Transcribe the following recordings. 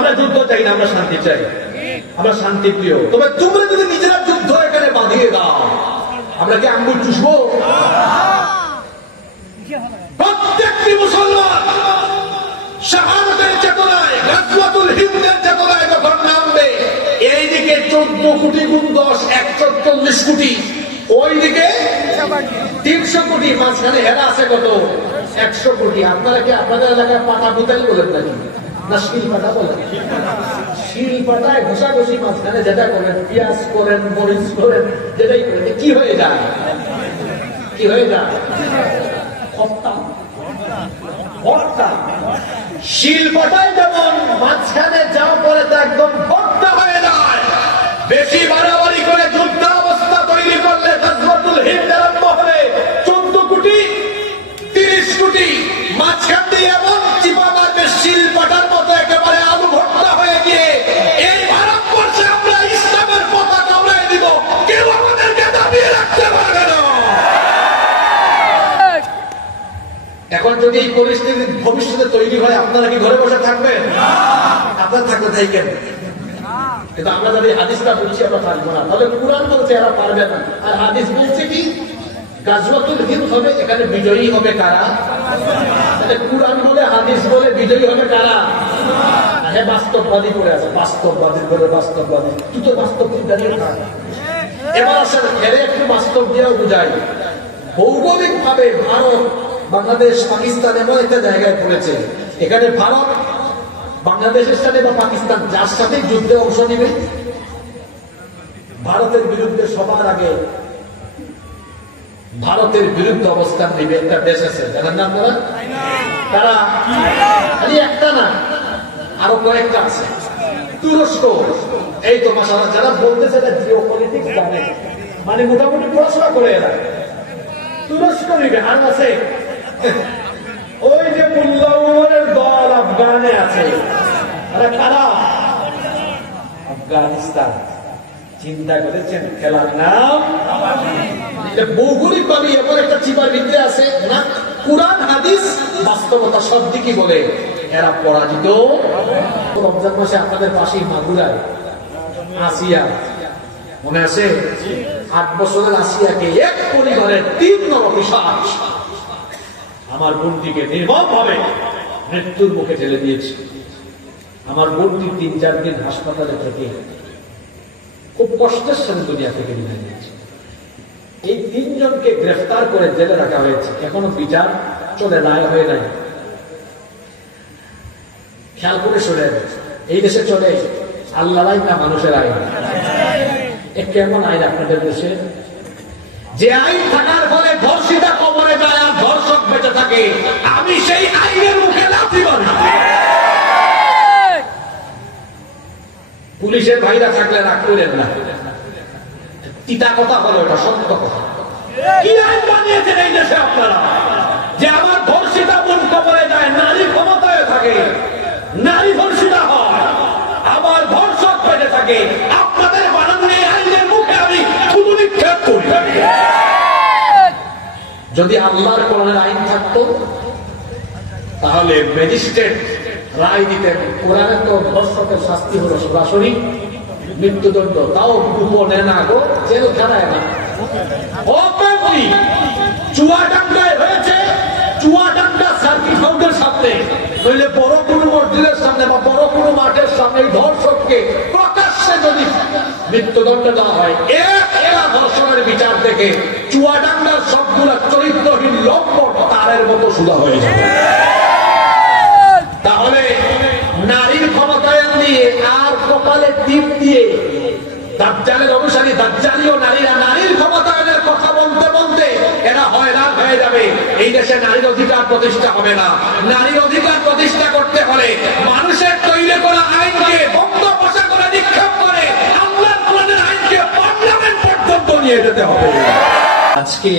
আমরা যুদ্ধ চাই না, আমরা শান্তি চাই, আমরা শান্তি প্রিয়। তবে তোমরা যদি নিজেরা যুদ্ধ এখানে বাঁধিয়ে দাও, আমরা কি আঙ্গুল চুষবো? প্রত্যেকটি মুসলমান শাহাদাতের চেতনায়, গাজওয়াতুল হিন্দের চেতনায় যখন নামবে, এইদিকে 14 কোটি গুণ 10 140 কোটি, ওইদিকে 300 কোটি, মাঝখানে হেরা আছে কত? 100 কোটি। আপনারা কি আপনাদের এলাকায় পাটা বুতাই বলেন নাকি? না শিল পাটা বলেন? শিল পাটায় ঘষাঘষি মাঝখানে যেটা করেন, পেঁয়াজ করেন, মরিচ করেন, যেটাই করেন, কি হয়ে যায়? কি হয়ে যায়? শিল পাটায় যেমন মাঝখানে যাও পরে তো একদম ভর্তা হয়ে যায়। বেশি বাড়াবাড়ি করে যুদ্ধ অবস্থা তৈরি করলে গাজওয়াতুল হিন্দ আরম্ভ হবে 14 কোটি 30 কোটি, মাঝখান দিয়ে এমন চিপা মারবে শিল পাটার মতো একেবারে আলু ভর্তা হয়ে গিয়ে এই ভারতবর্ষে আমরা ইসলামের পতাকা উড়াই দিব, কেউ আমাদেরকে দাবিয়ে রাখতে পারবে না। এখন যদি এই পরিস্থিতি ভবিষ্যতে তৈরি হয়, আপনারা কি ঘরে বসে থাকবেন? আপনারা থাকতে থাকেন, কিন্তু আমরা যদি হাদিসটা বলছি আমরা পারবো না। তাহলে কুরআন বলছে এরা পারবে না, আর হাদিস বলছে কি গাজওয়াতুল হিন্দ হবে, এখানে বিজয়ী হবে কারা? তাহলে কুরআন বলে হাদিস বলে বিজয়ী হবে কারা? হ্যাঁ, বাস্তববাদী করে আছে, বাস্তববাদী বলে বাস্তববাদী, তুই তো বাস্তব দাঁড়িয়ে থাক। এবার আসলে এর একটু বাস্তব দিয়েও বুঝাই। ভৌগোলিক ভাবে ভারত, বাংলাদেশ, পাকিস্তান এমন একটা জায়গায় পড়েছে, এখানে ভারত বাংলাদেশের সাথে বা পাকিস্তান যার সাথে যুদ্ধে অংশ নেবে, ভারতের বিরুদ্ধে সবার আগে ভারতের বিরুদ্ধে অবস্থান নেবে একটা দেশ আছে, জানেন না আপনারা? তারা খালি একটা না, আরো কয়েকটা আছে। তুরস্ক, এই তো মাশাআল্লাহ, যারা বলতেছে এটা জিওপলিটিক্স জানে, মানে মোটামুটি পড়াশোনা করে এরা। তুরস্ক নিবে, আর আছে ওই যে মোল্লা ওমরের দল আফগানে আছে, কারা? আফগানিস্তান। চিন্তা করেছেন খেলার নাম? ভৌগোলিক ভাবে এমন একটা চিপার ভিতরে আছে না, কুরআন হাদিস বাস্তবতা সব দিকই বলে এরা পরাজিত। রমজান মাসে আপনাদের পাশেই মাগুরায় আসিয়া, মনে আছে? 8 বছরের আসিয়াকে এক পরিবারের 3 নরপিশাচ আমার বোনটিকে নির্মম ভাবে মৃত্যুর মুখে ঠেলে দিয়েছে। আমার বোনটি 3-4 দিন হাসপাতালে থেকে খুব কষ্টের সাথে দুনিয়া থেকে বিদায় নিয়েছে। এই 3 জনকে গ্রেফতার করে জেলে রাখা হয়েছে, এখনো বিচার চলে, রায় হয়ে নাই। খেয়াল করে শুনে, এই দেশে চলে আল্লাহর আইন না মানুষের আইন? কেমন আইন আপনাদের দেশে? যে আইন থাকার ফলে ধর্ষিতা কবরে যায় আর ধর্ষক বেঁচে থাকে, আমি সেই আইনের মুখে লাথি মারি। পুলিশের ভাইরা থাকলে রাগ করেন না, তিতা কথা হলো, এটা সত্য কথা। কি আইন বানিয়েছেন এই দেশে আপনারা যে আমার ধর্ষিতা বোন কবরে যায়, নারী ক্ষমতায় থাকে, নারী ধর্ষিতা হয়, আবার ধর্ষক বেঁচে থাকে? আপনাদের বানানো এই আইনের মুখে আমি থুতু নিক্ষেপ করি। যদি আল্লাহর কোরআনের আইন থাকতো তাহলে ম্যাজিস্ট্রেট রায় দিতেন, কোরআনে তো ধর্ষকের শাস্তি হলো সরাসরি মৃত্যুদণ্ড, তাও গোপনে না গো, জেলখানায় না, ওপেনলি। চুয়াডাঙ্গায় হয়েছে, চুয়াডাঙ্গা সার্কিট হাউসের সামনে, নইলে বড় কোনো মসজিদের সামনে বা বড় কোনো মাঠের সামনে ধর্ষককে প্রকাশ্যে যদি মৃত্যুদণ্ড দেওয়া হয়, এরা ধর্ষণের বিচার থেকে চুয়াডাঙ্গার সবগুলা চরিত্রহীন লম্পট তারের মতো সুদা হয়ে যাবে। তাহলে নারীর ক্ষমতায়ন দিয়ে আর কপালে টিপ দিয়ে দাজ্জালের অনুসারী দাজ্জালীয় নারীরা নারীর ক্ষমতায়নের কথা বলতে বলতে এরা হয়রান হয়ে যাবে। এই দেশে নারীর অধিকার প্রতিষ্ঠা হবে না। নারীর অধিকার প্রতিষ্ঠা করতে হলে মানুষের তৈরি করা আইনকে বন্ধ বসা করে নিক্ষেপ করে আল্লাহর কোরআনের আইনকে পার্লামেন্ট পর্যন্ত নিয়ে যেতে হবে। আজকে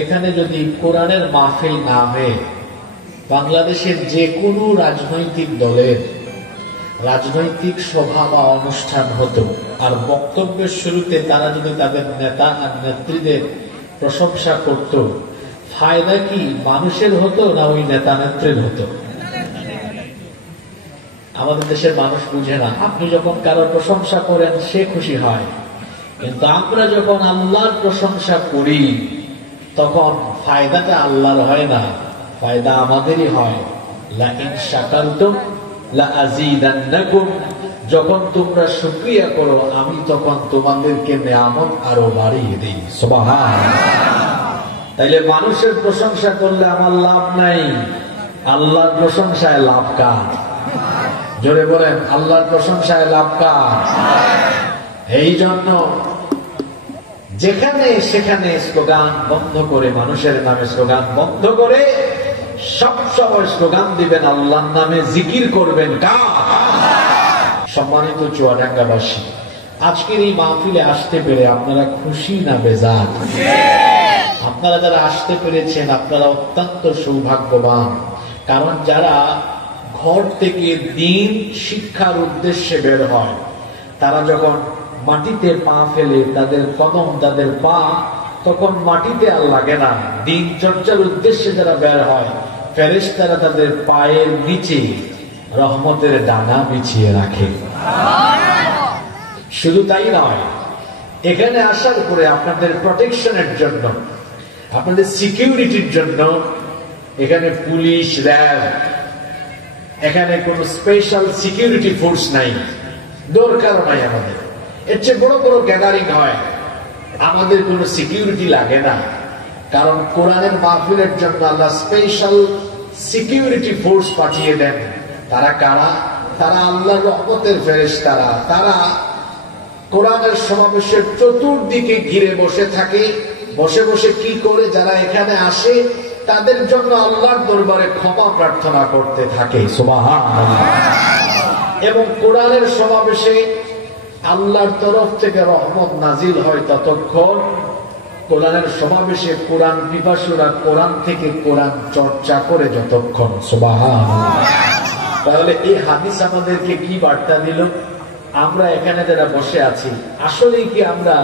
এখানে যদি কোরআনের মাহফিল নামে বাংলাদেশের যে কোনো রাজনৈতিক দলের রাজনৈতিক সভা বা অনুষ্ঠান হতো, আর বক্তব্যের শুরুতে তারা যদি তাদের নেতা আর নেত্রীদের প্রশংসা করত, ফায়দা কি মানুষের হতো না ওই নেতা নেত্রীর হতো? আমাদের দেশের মানুষ বুঝে না, আপনি যখন কারোর প্রশংসা করেন সে খুশি হয়, কিন্তু আমরা যখন আল্লাহর প্রশংসা করি তখন ফায়দাটা আল্লাহর হয় না, ফায়দা আমাদেরই হয়। লা ইন শাকারতুম লা আযীদান্নাকুম, যখন তোমরা শুকরিয়া করো আমি তখন তোমাদেরকে নিয়ামত আরো বাড়িয়ে দিই। সুবহানাল্লাহ। তাইলে মানুষের প্রশংসা করলে আমার লাভ নাই, আল্লাহর প্রশংসায় লাভ কার? জোরে বলেন, আল্লাহর প্রশংসায় লাভ কার? এই জন্য যেখানে সেখানে স্লোগান বন্ধ করে, মানুষের নামে স্লোগান বন্ধ করে সব সময় স্লোগান দিবেন আল্লাহর নামে, জিকির করবেন কার? সম্মানিত চুয়াডাঙ্গাবাসী, আজকের এই মাহফিলে আসতে পেরে আপনারা খুশি না বেজার? আপনারা যারা আসতে পেরেছেন আপনারা অত্যন্ত সৌভাগ্যবান। কারণ যারা ঘর থেকে দিন শিক্ষার উদ্দেশ্যে বের হয়, তারা যখন মাটিতে পা ফেলে, তাদের কদম, তাদের পা তখন মাটিতে আর লাগে না। দিন চর্চার উদ্দেশ্যে যারা বের হয়, ফেরেশতারা তাদের পায়ের নিচে রহমতের ডানা বিছিয়ে রাখে। শুধু তাই নয়, এখানে আসার পরে আপনাদের প্রোটেকশনের জন্য, আপনাদের সিকিউরিটির জন্য এখানে পুলিশ, র্যাব, এখানে কোন স্পেশাল সিকিউরিটি ফোর্স নাই, দরকার নাই আমাদের। এর চেয়ে বড় বড় গ্যাদারিং হয়, আমাদের কোন সিকিউরিটি লাগে না। কারণ কোরআনের মাহফিলের জন্য আল্লাহ স্পেশাল সিকিউরিটি ফোর্স পাঠিয়ে দেন। তারা কারা? তারা আল্লাহর রহমতের ফেরেশতারা। তারা কোরআনের সমাবেশের চতুর্দিকে ঘিরে বসে থাকে। বসে বসে কি করে? যারা এখানে আসে তাদের জন্য আল্লাহর দরবারে ক্ষমা প্রার্থনা করতে থাকে। সুবহানাল্লাহ। এবং কোরআনের সমাবেশে আল্লাহর তরফ থেকে রহমত নাজিল হয় ততক্ষণ। কোরআনের সমাবেশে কোরআন পিপাসুরা কোরআন থেকে কোরআন চর্চা করে যতক্ষণ। সুবহানাল্লাহ। তাহলে এই হাদিস আমাদেরকে কি বার্তা দিল? আমরা এখানে যারা বসে আছি, আসলে কি আমরা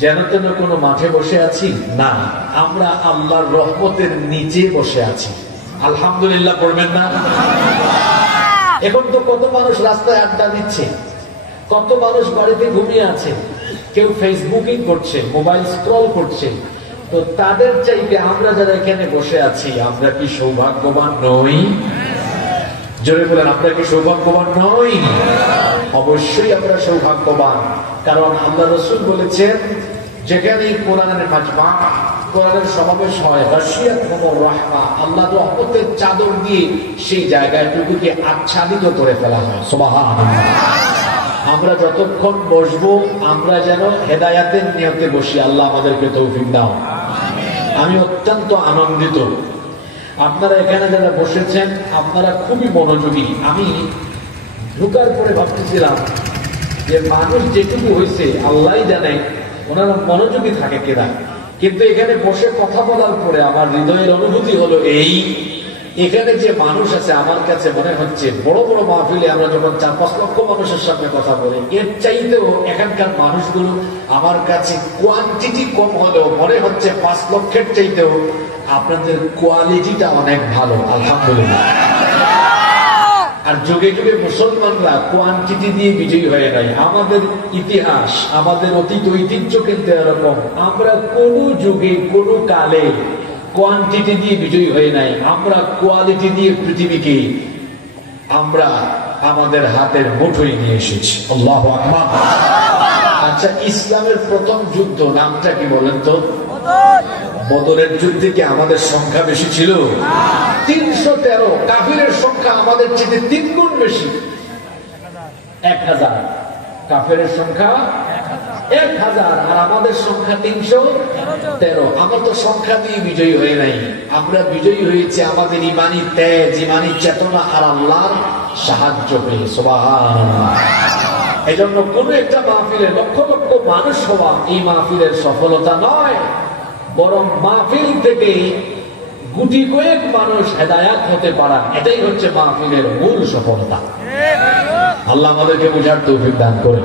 যেন তেন কোনো মাঠে বসে আছি? না, আমরা আল্লাহর রহমতের নিচে বসে আছি। আলহামদুলিল্লাহ পড়বেন না? এখন তো কত মানুষ রাস্তায় আড্ডা দিচ্ছে, কত মানুষ বাড়িতে ঘুমিয়ে আছে, কেউ ফেসবুকিং করছে, মোবাইল স্ক্রল করছে। তো তাদের চাইতে আমরা যারা এখানে বসে আছি, আমরা কি সৌভাগ্যবান নই? জোরে বলেন, আমরা কি সৌভাগ্যবান নই? অবশ্যই আমরা সৌভাগ্যবান। কারণ আল্লাহ রাসূল বলেছেন, যেখানেই কোরআনের মাজমা, কোরআনের সমাবেশ হয়, গাশিয়াতুহুর রাহমা, আল্লাহ রহমতের চাদর দিয়ে সেই জায়গাটুকুকে আচ্ছাদিত করে ফেলা হয়। সুবহানাল্লাহ। আমরা যতক্ষণ বসবো আমরা যেন হেদায়াতের নিয়তে বসি। আল্লাহ আমাদেরকে তৌফিক দাও। আমি অত্যন্ত আনন্দিত আপনারা এখানে যারা বসেছেন, আপনারা খুবই মনোযোগী। আমি ঢুকার পরে ভাবতেছিলাম যে মানুষ যেটুকু হয়েছে আল্লাহ জানে ওনারা মনোযোগী থাকে কেনা, কিন্তু এখানে বসে কথা বলার পরে আমার হৃদয়ের অনুভূতি হলো এই, এখানে যে মানুষ আছে আমার কাছে মনে হচ্ছে বড় বড় মাহফিলে আমরা যখন 4-5 লক্ষ মানুষের সামনে কথা বলি, এর চাইতেও এখানকার মানুষগুলো আমার কাছে কোয়ান্টিটি কম হলেও মনে হচ্ছে 5 লক্ষের চাইতেও আপনাদের কোয়ালিটিটা অনেক ভালো। আলহামদুলিল্লাহ। আর যুগে যুগে মুসলমানরা কোয়ান্টিটি দিয়ে বিজয়ী হয়ে নাই। আমাদের ইতিহাস, আমাদের অতীত ঐতিহ্য কিন্তু এরকম, আমরা কোন যুগে কোন কালে কোয়ান্টিটি দিয়ে বিজয়ী হয়ে নাই। আমরা কোয়ালিটি দিয়ে পৃথিবীকে আমরা আমাদের হাতের মুঠোয় নিয়ে এসেছি। আল্লাহু আকবার। আচ্ছা, ইসলামের প্রথম যুদ্ধ নামটা কি বলেন তো? বদরের যুদ্ধে কি আমাদের সংখ্যা বেশি ছিল? 313। কাফিরের সংখ্যা আমাদের চেয়ে 3 গুণ বেশি, 1000। কাফিরের সংখ্যা 1000 আর আমাদের সংখ্যা 313। আমরা তো সংখ্যা দিয়ে বিজয়ী হয়ে নাই, আমরা বিজয়ী হয়েছে আমাদের ইমানি তেজ, ইমানি চেতনা আর আল্লাহর সাহায্য পেয়ে। সুবহানাল্লাহ। এজন্য কোন একটা মাহফিলে লক্ষ লক্ষ মানুষ হওয়া এই মাহফিলের সফলতা নয়, বরং মাহফিল থেকে গুটি কয়েক মানুষ হেদায়াত হতে পারা, এটাই হচ্ছে মাহফিলের মূল সফলতা। আল্লাহ আমাদেরকে বুঝার তৌফিক দান করেন।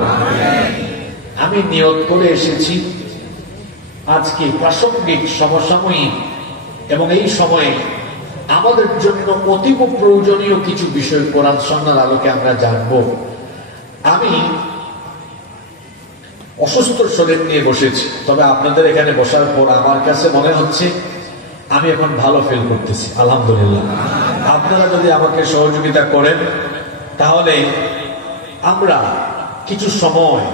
আমি নিয়ত করে এসেছি আজকে প্রাসঙ্গিক, সমসাময়িক এবং এই সময়ে আমাদের জন্য অতীব প্রয়োজনীয় কিছু বিষয় কোরআন সুন্নাহর আলোকে আমরা জানব। আমি অসুস্থ শরীর নিয়ে বসেছি, তবে আপনাদের এখানে বসার পর আমার কাছে মনে হচ্ছে আমি এখন ভালো ফিল করতেছি, আলহামদুলিল্লাহ। আপনারা যদি আমাকে সহযোগিতা করেন তাহলে আমরা কিছু সময়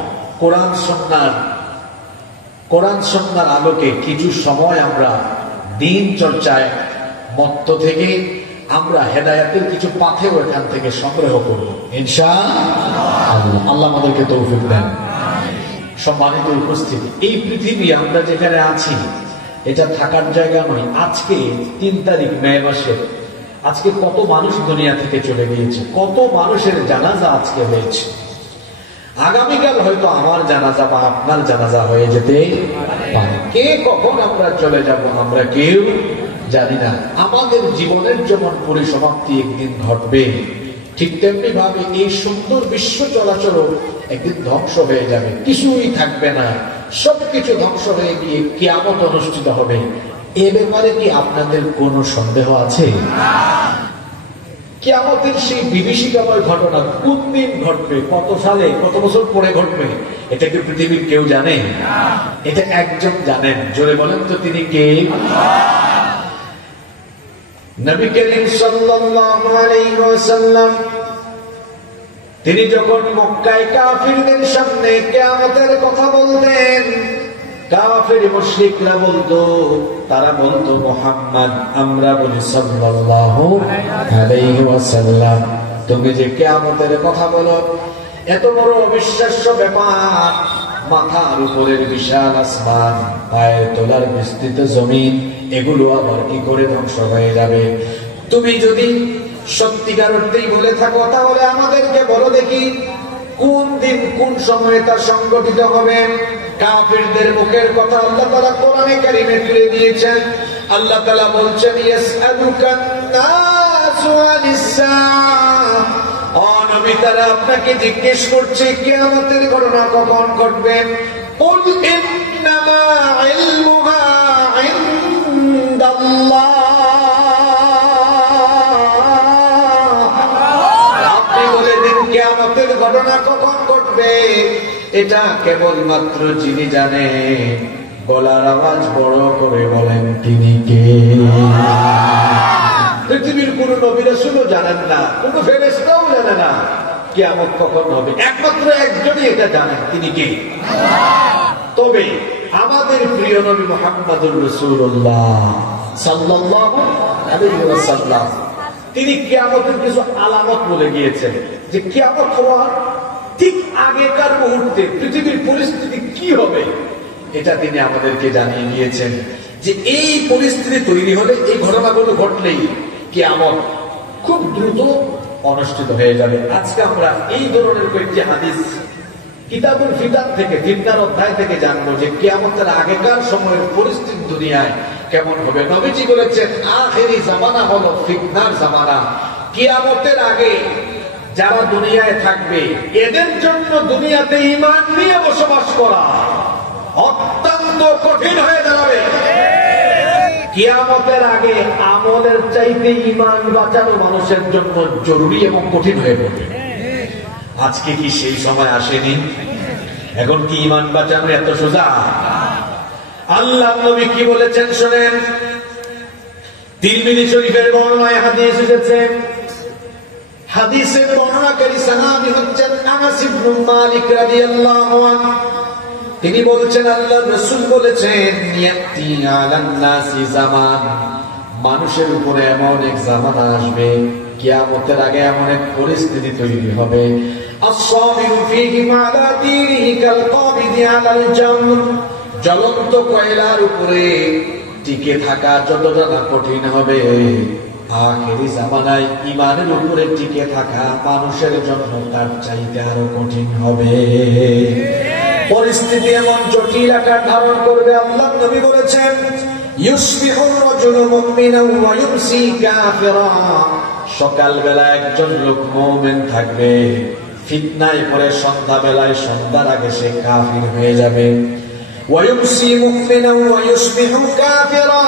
কোরআন সুন্নাহর আলোকে কিছু সময় আমরা দিন চর্চায় মত্ত থেকে আমরা হেদায়েতের কিছু পাথেও এখান থেকে সংগ্রহ করব ইনশাআল্লাহ। আল্লাহ আমাদেরকে তৌফিক দেন। সম্মানিত উপস্থিতি, এই পৃথিবী আমরা যেখানে আছি এটা থাকার জায়গা নয়। আজকে 3 তারিখ মে মাসের, আজকে কত মানুষ দুনিয়া থেকে চলে গিয়েছে, কত মানুষের জানাজা আজকে হয়েছে। আগামীকাল হয়তো আমার জানাজা বা আপনার জানাজা হয়ে যেতে পারে। কে কখন আমরা চলে যাব আমরা কেউ জানি না। আমাদের জীবনের যেমন পরিসমাপ্তি একদিন ঘটবে, ঠিক তেমনি ভাবে এই সুন্দর বিশ্ব চলাচল একদিন ধ্বংস হয়ে যাবে, কিছুই থাকবে না, সবকিছু ধ্বংস হয়ে গিয়ে কিয়ামত অনুষ্ঠিত হবে। এ ব্যাপারে কি আপনাদের কোনো সন্দেহ আছে? কিয়ামতের সেই বিভীষিকাময় ঘটনা কোন দিন ঘটবে, কত সালে, কত বছর পরে ঘটবে, এটা কি পৃথিবীর কেউ জানে? এটা একজন জানেন, জোরে বলেন তো তিনি কে? নবী করিম সাল্লাল্লাহু আলাইহি ওয়াসাল্লাম তিনি যখন মক্কায় কাফিরদের সামনে কিয়ামতের কথা বলতেন, কাফির মুশরিকরা বলতো, তারা বলতো মুহাম্মদ, আমরা বলি সাল্লাল্লাহু আলাইহি ওয়াসাল্লাম, তুমি যে কিয়ামতের কথা বলো এত বড় অবিশ্বাস্য ব্যাপার, মাথার উপরের বিশাল আসমান, পায়ের তলার বিস্তৃত জমিন, এগুলো আবার কি করে ধ্বংস হয়ে যাবে? তুমি যদি সত্যিকার অর্থেই বলে থাকো তাহলে আমাদেরকে বলো দেখি কোন দিন কোন সময়ে তা সংগঠিত হবে। কাফিরদের মুখের কথা আল্লাহ তাআলা কোরআনে কারীমে তুলে দিয়েছেন। আল্লাহ তাআলা বলছেন, ইয়াসআলুকান নাসু আনিস-সাআহ, ও নবী তারা আপনাকে জিজ্ঞেস করছে কিয়ামতের ঘটনা কখন ঘটবে। কুল ইন্নামা ইলমুহা ইনদাল্লাহ, আপনি বলে দিন কিয়ামতের ঘটনা কখন ঘটবে এটা কেবলমাত্র যিনি জানে। গলার আওয়াজ বড় করে বলেন তিনি কে? পৃথিবীর কোন নবী রাসূলও জানেন না, কোন ফেরেশতাও জানে না কিয়ামত কখন হবে, একমাত্র একজনই এটা জানেন, তিনি কে? তবে আমাদের প্রিয় নবী মুহাম্মদুর রাসূলুল্লাহ সাল্লাল্লাহু আলাইহি ওয়াসাল্লাম তিনি কিয়ামতের কিছু আলামত বলে গিয়েছেন, যে কিয়ামত হওয়ার ঠিক আগেকার মুহূর্তে পৃথিবীর পরিস্থিতি কি হবে এটা তিনি আমাদেরকে জানিয়ে দিয়েছেন, যে এই পরিস্থিতি তৈরি হলে, এই ঘটনাগুলো ঘটলেই কিয়ামত খুব দ্রুত অনুষ্ঠিত হয়ে যাবে। আজকে আমরা এই ধরনের কয়েকটি হাদিস কিতাবুল ফিতান থেকে, ফিতনার অধ্যায় থেকে জানবো যে কিয়ামতের আগেকার সময়ের পরিস্থিতি দুনিয়ায় কেমন হবে। নবীজি বলেছেন আখেরি জামানা হলো ফিতনার জামানা। কিয়ামতের আগে যারা দুনিয়ায় থাকবে এদের জন্য দুনিয়াতে ঈমান নিয়ে বসবাস করা অত্যন্ত কঠিন হয়ে দাঁড়াবে। কিয়ামতের আগে আমলের চাইতে ঈমান বাঁচানো মানুষের জন্য জরুরি এবং কঠিন হয়ে পড়বে। আজকে কি সেই সময় আসেনি? এখন কি ঈমান বাঁচানো এত সোজা? আল্লাহ নবী কি বলেছেন শুনেন। তিরমিজি শরীফের বর্ণনায় হাদিস এসেছে। হাদিসের বর্ণনাকারী সাহাবী হচ্ছেন আনাস ইবনে মালিক রাদিয়াল্লাহু আনহু। তিনি বলছেন আল্লাহর রাসূল বলেছেন, ইয়াতি আলান নাসি জামান, মানুষের উপরে এমন এক জামানা আসবে, কিয়ামতের আগে এমন এক পরিস্থিতি তৈরি হবে, আস-সাবিরু ফীহি মা'লা দীনিহি কাল কাবিদি আলাল জামর, জ্বলন্ত কয়লার উপরে টিকে থাকা যতটা না কঠিন হবে, আখেরি জামানায় ঈমানের উপরে টিকে থাকা মানুষের জন্য তার চাইতে আরো কঠিন হবে। পরিস্থিতি এমন জটিল আকার ধারণ করবে। আল্লাহ নবী বলেছেন, ইউসবিহুর রাজুলু মুমিনান ওয়া ইউমসি কাফিরা, সকালবেলা একজন লোক মুমিন থাকবে, ফিতনায় পড়ে সন্ধ্যাবেলায়, সন্ধ্যার আগে সে কাফির হয়ে যাবে। ওয়া ইউমসি মুমিনান ওয়া ইউসবিহু কাফিরা,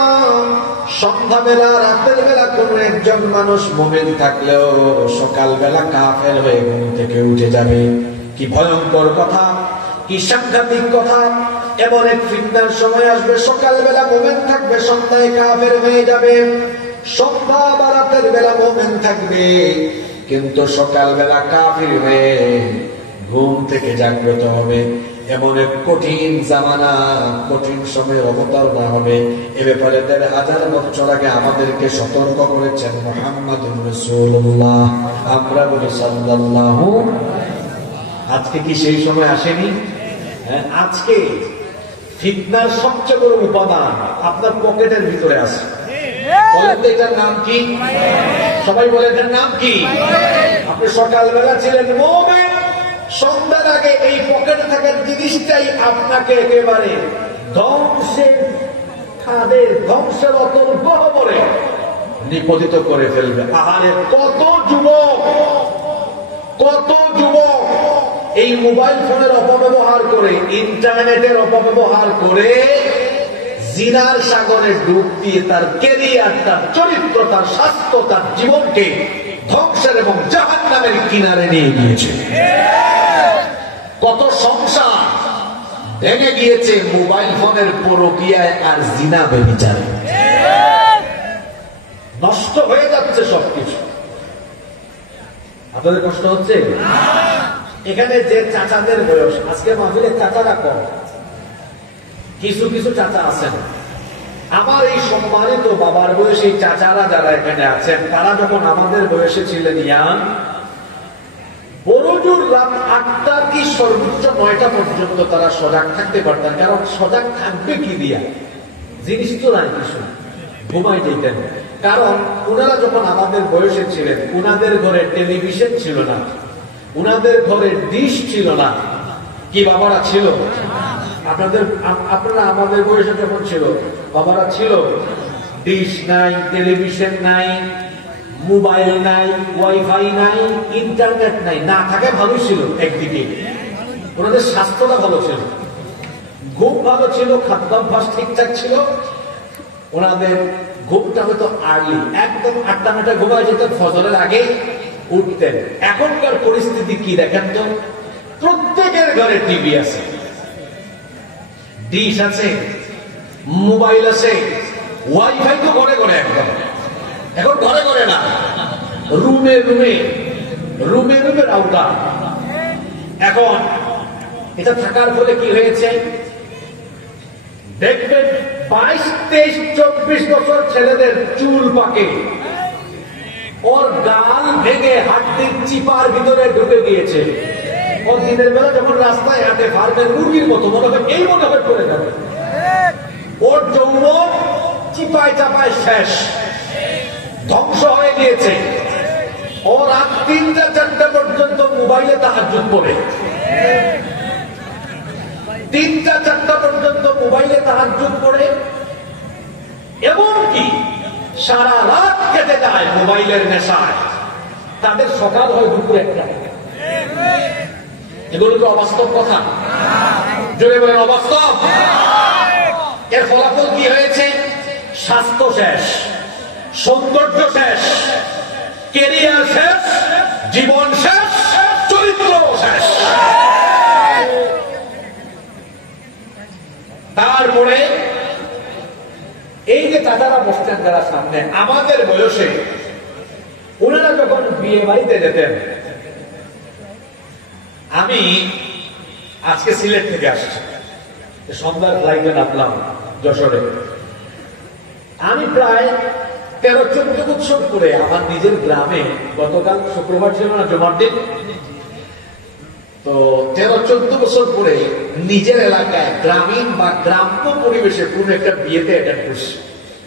সন্ধ্যাবেলা রাতের বেলা কোন একজন মানুষ মুমিন থাকলেও সকালবেলা কাফের হয়ে ঘুম থেকে উঠে যাবে। কি ভয়ঙ্কর কথা, কি সাংঘাতিক কথা। এমন এক ফিতনার সময় আসবে, সকালবেলা মুমিন থাকবে, সন্ধ্যায় কাফের হয়ে যাবে। সন্ধ্যা বা রাতের বেলা মুমিন থাকবে, কিন্তু সকালবেলা কাফির হয়ে ঘুম থেকে জাগ্রত হবে। এমন এক কঠিন জামানা, কঠিন সময়ের অবতারণা হবে। এ ব্যাপারে ১৫০০ বছর আগে আমাদেরকে সতর্ক করেছেন মুহাম্মাদুর রাসূলুল্লাহ। আমরা বলি সাল্লাল্লাহু। আজকে কি সেই সময় আসেনি? আজকে ফিতনার সবচেয়ে বড় উপাদান আপনার পকেটের ভিতরে আছে। বলেন তো এটার নাম কি? সবাই বলে এটার নাম কি? আপনি সকালবেলা ছিলেন মুমিন, সন্ধ্যার আগে এই পকেটে থাকার জিনিসটাই আপনাকে একেবারে ধ্বংসের খাদে, ধ্বংসের অতল গহ্বরে নিপতিত করে ফেলবে। আহারে কত যুবক এই মোবাইল ফোনের অপব্যবহার করে, ইন্টারনেটের অপব্যবহার করে জিনার সাগরে ডুব দিয়ে তার ক্যারিয়ার, তার চরিত্র, তার স্বাস্থ্য, তার জীবনকে ধ্বংসের এবং জাহান্নামের কিনারে নিয়ে গিয়েছে। কত সংসার ভেঙে গিয়েছে মোবাইল ফোনের পরকীয়ায় আর জিনা ব্যভিচারে। নষ্ট হয়ে যাচ্ছে সবকিছু। আপনাদের কষ্ট হচ্ছে? এখানে যে চাচাদের বয়স, আজকে মাহফিলে চাচারা কম, কিছু কিছু চাচা আছেন। আমার এই সম্মানিত বাবার বয়সী চাচারা যারা এখানে আছেন, তারা যখন আমাদের বয়সে ছিলেন ইয়াং, বড়জোর রাত ৮টা কি সর্বোচ্চ ৯টা পর্যন্ত তারা সজাগ থাকতে পারতেন। কারণ সজাগ থাকবে কি দিয়া, জিনিস তো নাই কিছু, ঘুমাই যেতেন। কারণ ওনারা যখন আমাদের বয়সে ছিলেন, ওনাদের ঘরে টেলিভিশন ছিল না, ওনাদের ঘরে ডিশ ছিল না। কি বাবারা ছিল? আপনারা আমাদের বয়সে যখন ছিল, বাবারা ছিল, ডিশ নাই, টেলিভিশন নাই, মোবাইল নাই, ওয়াইফাই নাই, ইন্টারনেট নাই। না থাকে ভালো ছিল, একদিকে ওনাদের স্বাস্থ্যটা ভালো ছিল, ঘুম ভালো ছিল, খাদ্যাভ্যাস ঠিকঠাক ছিল। ওনাদের ঘুমটা হয়তো আর্লি, একদম ৮টা-৯টা ঘুমায় যেতেন, ফজরের আগে উঠতেন। এখনকার পরিস্থিতি কি দেখেন তো, প্রত্যেকের ঘরে টিভি আছে, ডিশ আছে, মোবাইল আছে, ওয়াইফাই তো ঘরে ঘরে, একদম এখন ঘরে ঘরে না, রুমে রাউটার। এখন এটা থাকার ফলে কি হয়েছে দেখবেন, ২২, ২৩, ২৪ বছর ছেলেদের চুল পাকে, ওর গাল ভেঙে হাড্ডির চিপার ভিতরে ঢুকে গিয়েছে। ওর দিনের বেলা যখন রাস্তায় হাঁটে ফার্মের মুরগির মতো মনে হয় করে যাবে। ওর যৌবন চিপায় চাপায় শেষ, ধ্বংস হয়ে গিয়েছে। ও রাত ৩টা-৪টা পর্যন্ত মোবাইলে তাহাজ্জুদ পড়ে, ৩টা-৪টা পর্যন্ত মোবাইলে তাহাজ্জুদ পড়ে, এমনকি সারা রাত কেটে যায় মোবাইলের নেশায়। তাদের সকাল হয় দুপুর ১টা। এগুলো তো অবাস্তব কথা, জোরে বলেন অবাস্তব। এর ফলাফল কি হয়েছে? স্বাস্থ্য শেষ, সৌন্দর্য শেষ, ক্যারিয়ার শেষ, জীবন শেষ, চরিত্র শেষ। তারপরে এই যে চাচারা বসতেন যারা সামনে, আমাদের বয়সে ওনারা যখন বিয়ে বাড়িতে যেতেন, আমি আজকে সিলেট থেকে আসছি, সন্ধ্যার ফ্লাইটে নামলাম যশোরে। আমি প্রায় ১৩-১৪ বছর করে আমার নিজের গ্রামে, গতকাল শুক্রবার ছিল না, জুমার দিন, তো ১৩-১৪ বছর পরে নিজের এলাকায় গ্রামীণ বা গ্রাম্য পরিবেশে কোন একটা বিয়েতে অ্যাটেন্ড করছি।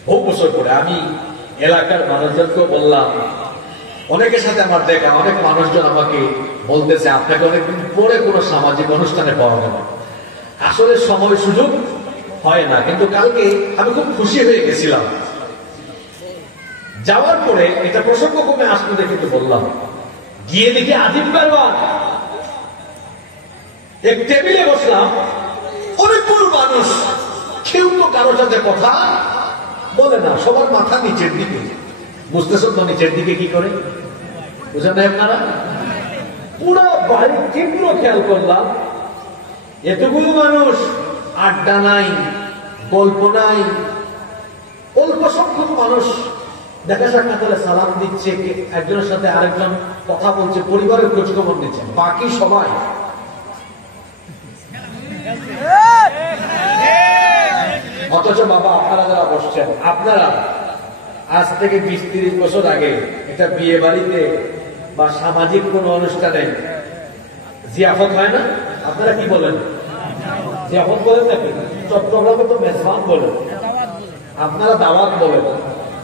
বহু বছর পরে আমি এলাকার মানুষজনকে বললাম, অনেকের সাথে আমার দেখা, অনেক মানুষজন আমাকে বলতেছে আপনাকে অনেকদিন পরে কোনো সামাজিক অনুষ্ঠানে পাওয়া গেল। আসলে সময় সুযোগ হয় না, কিন্তু কালকে আমি খুব খুশি হয়ে গেছিলাম। যাওয়ার পরে এটা প্রসঙ্গ কমে আসলো দেখে বললাম, গিয়ে দেখি আজিম কারবার। এক টেবিলে বসলাম, অনেকগুলো মানুষ, কেউ তো কারোর সাথে কথা বলে না, সবার মাথা নিচের দিকে। বুঝতেছেন তো নিচের দিকে কি করে? বুঝেন না আপনারা? পুরো বাড়ি তীব্র খেয়াল করলাম, এতগুলো মানুষ, আড্ডা নাই, গল্প নাই, অল্প সংখ্যক মানুষ দেখা সাক্ষাৎ হলে সালাম দিচ্ছে, একজনের সাথে আরেকজন কথা বলছে, পরিবারের খোঁজখবর নিচ্ছে, বাকি সবাই অথচ বাবা আপনারা যারা বসছেন, আপনারা আজ থেকে 20-30 বছর আগে একটা বিয়ে বাড়িতে বা সামাজিক কোন অনুষ্ঠানে জিয়াফত হয় না? আপনারা কি বলেন? জিয়াফত বলেন নাকি? চট্টগ্রামে তো মেজবান বলেন, আপনারা দাওয়াত বলেন।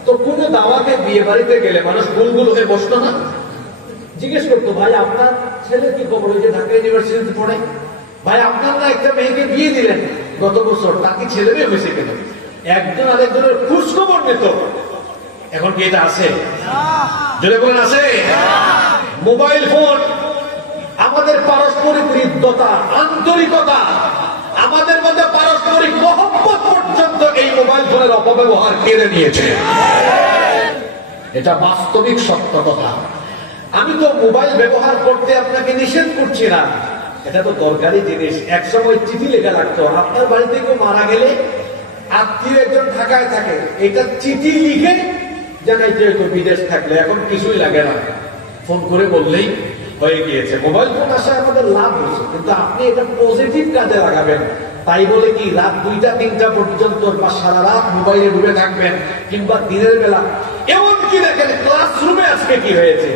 তো কোন দাওয়াতে বিয়ে বাড়িতে গেলে মানুষ গুলগুল হয়ে বসতো না? জিজ্ঞেস করতো, ভাই আপনার ছেলে কি খবর, ওই যে ঢাকা ইউনিভার্সিটিতে পড়ে, ভাই আপনার না একটা মেয়েকে বিয়ে দিলেন গত বছর, তার কি ছেলে মেয়ে হয়েছে কেন? একজন আরেকজনের খোঁজ খবর নিত। এখন কি এটা আছে? যদি বলেন আছে? মোবাইল ফোন আমাদের পারস্পরিক হৃদ্যতা, আন্তরিকতা, আমাদের মধ্যে পারস্পরিক মহব্বত পর্যন্ত এই মোবাইল ফোনের অপব্যবহার কেড়ে নিয়েছে। এটা বাস্তবিক সত্য কথা। আমি তো মোবাইল ব্যবহার করতে আপনাকে নিষেধ করছি না, এটা তো দরকারি জিনিস। একসময় চিঠি লেখা লাগতো, আপনার বাড়িতে কেউ মারা গেলে আত্মীয় একজন ঢাকায় থাকে, এটা চিঠি লিখে জানাইতে হইতো বিদেশ থাকলে। এখন কিছুই লাগে না, ফোন করে বললেই হয়ে গিয়েছে। মোবাইল ফোন আসায় আমাদের লাভ হয়েছে, কিন্তু আপনি এটা পজিটিভ কাজে লাগাবেন। তাই বলে কি রাত 2টা-3টা পর্যন্ত বা সারা রাত মোবাইলে ডুবে থাকবেন, কিংবা দিনের বেলা? এমনকি দেখেন ক্লাসরুমে আজকে কি হয়েছে,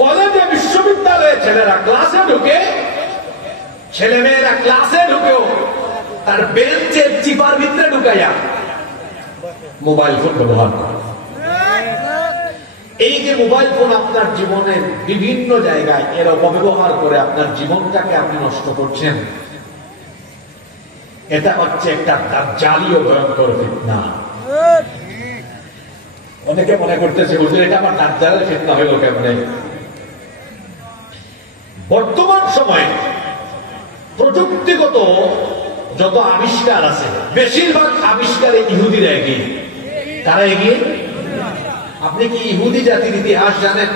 কলেজে বিশ্ববিদ্যালয়ে ছেলেরা ক্লাসে ঢুকে, ছেলে মেয়েরা ক্লাসে ঢুকেও তার বেঞ্চের চিপার ভিতরে ঢুকাইয়া মোবাইল ফোন ব্যবহার করে। এই যে মোবাইল ফোন আপনার জীবনের বিভিন্ন জায়গায় এর অপব্যবহার করে আপনার জীবনটাকে আপনি নষ্ট করছেন, এটা হচ্ছে একটা দাজ্জালীয় ভয়ঙ্কর ফিতনা। অনেকে মনে করতেছে, হুজুর এটা আমার দাজ্জালের ফিতনা হইল কেমনে? বর্তমান সময়ে প্রযুক্তিগত যত আবিষ্কার আছে, বেশিরভাগ আবিষ্কারে ইহুদিরা এগিয়ে। তারা এগিয়ে। আপনি কি ইহুদি জাতির ইতিহাস জানেন?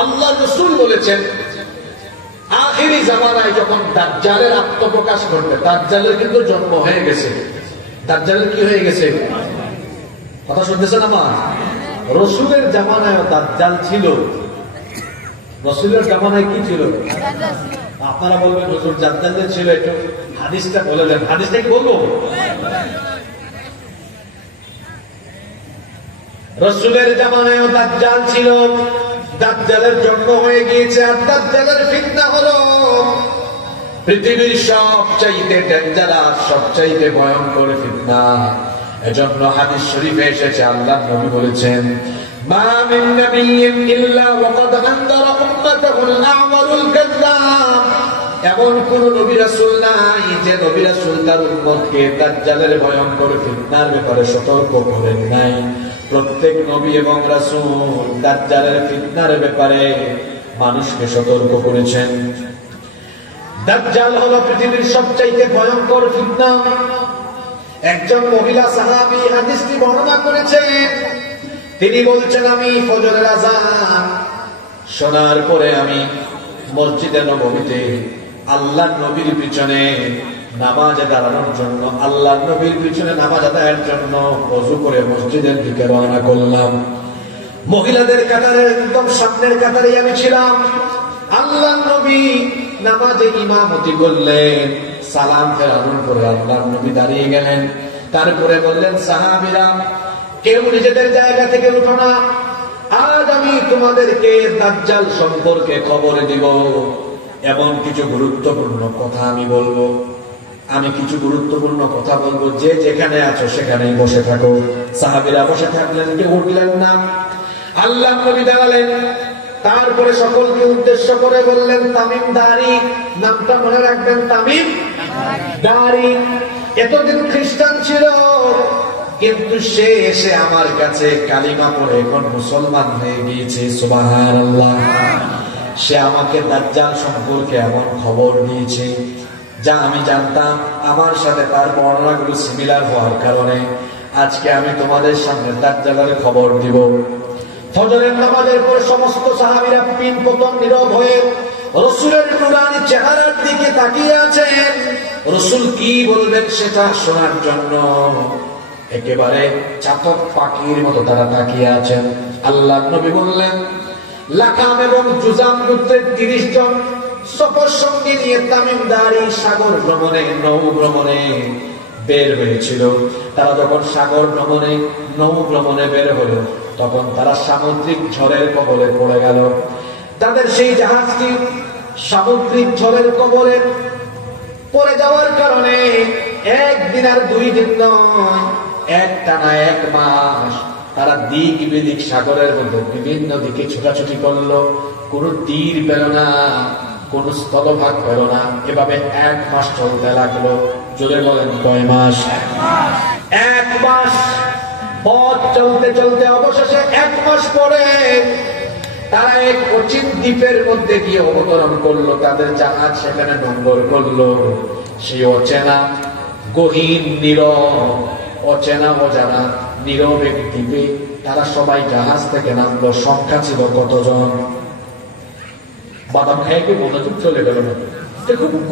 আল্লাহ রাসূল বলেছেন, আখিরি জামানায় যখন দাজ্জালের আত্মপ্রকাশ ঘটবে, দাজ্জালের কিন্তু জন্ম হয়ে গেছে। দাজ্জালের কি হয়ে গেছে? কথা শুনতেছেন আমার? রসুলের জামানায় দাজ্জাল ছিল। রসুলের জামানায় কি ছিল? আপনারা বলবেন হুজুর দাজ্জাল ছিল, একটু হাদিসটা বলে দেন। হাদিসটা কি বলবো? রসুলের জামানায় দাজ্জাল ছিল, দাজ্জালের জন্ম হয়ে গিয়েছে। আর দাজ্জালের ফিতনা হলো পৃথিবীর সবচাইতে ডেঞ্জারাস, সবচাইতে ভয়ঙ্কর ফিতনা। এজন্য হাদিস শরীফে এসেছে, আল্লাহর নবী বলেছেন, মা মিন নাবিয়্যিন ইল্লা ওয়াকাদ আনযারা উম্মাতাহুল আ'ওয়ারুল কাযযাব। এমন কোন নবী রাসূল নাই যে নবী রাসূল তার উম্মতকে দাজ্জালের ভয়ঙ্কর ফিতনার ব্যাপারে সতর্ক করেন নাই। প্রত্যেক নবী এবং রাসূল দাজ্জালের ফিতনার ব্যাপারে মানুষকে সতর্ক করেছেন। দাজ্জাল হলো পৃথিবীর সবচাইতে ভয়ঙ্কর ফিতনা। একজন মহিলা সাহাবী হাদিসটি বর্ণনা করেছেন। তিনি বলছেন, আমি ফজরের আযান শোনার পরে আমি মসজিদে নববীতে আল্লাহর নবীর পিছনে নামাজে দাঁড়ানোর জন্য, আল্লাহর নবীর পিছনে নামাজ আদায়ের জন্য ওযু করে মসজিদের দিকে রওনা করলাম। মহিলাদের কাতারে একদম সামনের কাতারে আমি ছিলাম। আল্লাহর নবী নামাজে ইমামতি করলেন। সালাম ফেরানোর পরে আল্লাহর নবী দাঁড়িয়ে গেলেন। তারপরে বললেন, সাহাবীরা কেউ নিজেদের জায়গা থেকে উঠো না, আজ আমি তোমাদেরকে দাজ্জাল সম্পর্কে খবর দিব। এমন কিছু গুরুত্বপূর্ণ কথা আমি বলবো। আমি কিছু গুরুত্বপূর্ণ কথা বলবো, যে যেখানে আছো সেখানেই বসে থাকো। সাহাবীরা বসে থাকলেন, কেউ উঠলেন না। আল্লাহর নবী দাঁড়ালেন। তারপরে সকলকে উদ্দেশ্য করে বললেন, তামিম দারি, নামটা মনে রাখবেন, তামিম দারি। এতদিন খ্রিস্টান ছিল, কিন্তু সে এসে আমার কাছে কালিমা পড়ে এখন মুসলমান হয়ে গিয়েছে। সুবহানাল্লাহ। সে আমাকে দাজ্জাল সম্পর্কে এমন খবর দিয়েছে যা আমি জানতাম। আমার সাথে তার বর্ণনাগুলো সিমিলার হওয়ার কারণে আজকে আমি তোমাদের সামনে দাজ্জালের খবর দিব। ফজরের নামাজের পর সমস্ত সাহাবীরা পিন পতন নীরব হয়ে রাসূলের নুরানি চেহারার দিকে তাকিয়ে আছেন। রাসূল কি বলবেন সেটা শোনার জন্য একেবারে চাতক পাখির মতো তারা তাকিয়ে আছেন। আল্লাহর নবী বললেন, লাকাম এবং জুজাম গোত্রের 30 জন সফর সঙ্গে নিয়ে তামিমদারি সাগর ভ্রমণে নৌ ভ্রমণে বের হয়েছিল। তারা যখন সাগর ভ্রমণে নৌ ভ্রমণে বের হলো তখন তারা সামুদ্রিক ঝড়ের কবলে পড়ে গেল। তাদের সেই জাহাজটি সামুদ্রিক ঝড়ের কবলে পড়ে যাওয়ার কারণে একদিন আর 2 দিন নয়, একটানা 1 মাস তারা দিক বিদিক সাগরের মধ্যে বিভিন্ন দিকে ছোটাছুটি করলো। কোন তীর পেল না, কোন স্থলভাগ পেল না। এভাবে 1 মাস চলতে লাগলো। জোরে বলেন কয় মাস? 1 মাস পথ চলতে চলতে অবশেষে 1 মাস পরে তারা এক অচিন দ্বীপের মধ্যে গিয়ে অবতরণ করলো। তাদের জাহাজ সেখানে নোঙ্গর করলো। সেই অচেনা গহীন নীরব অচেনা অজানা নীরব এক দ্বীপে তারা সবাই জাহাজ থেকে নামলো। সংখ্যা ছিল কতজন? বাদাম খেয়ে কি মনোযোগ চলে গেল না?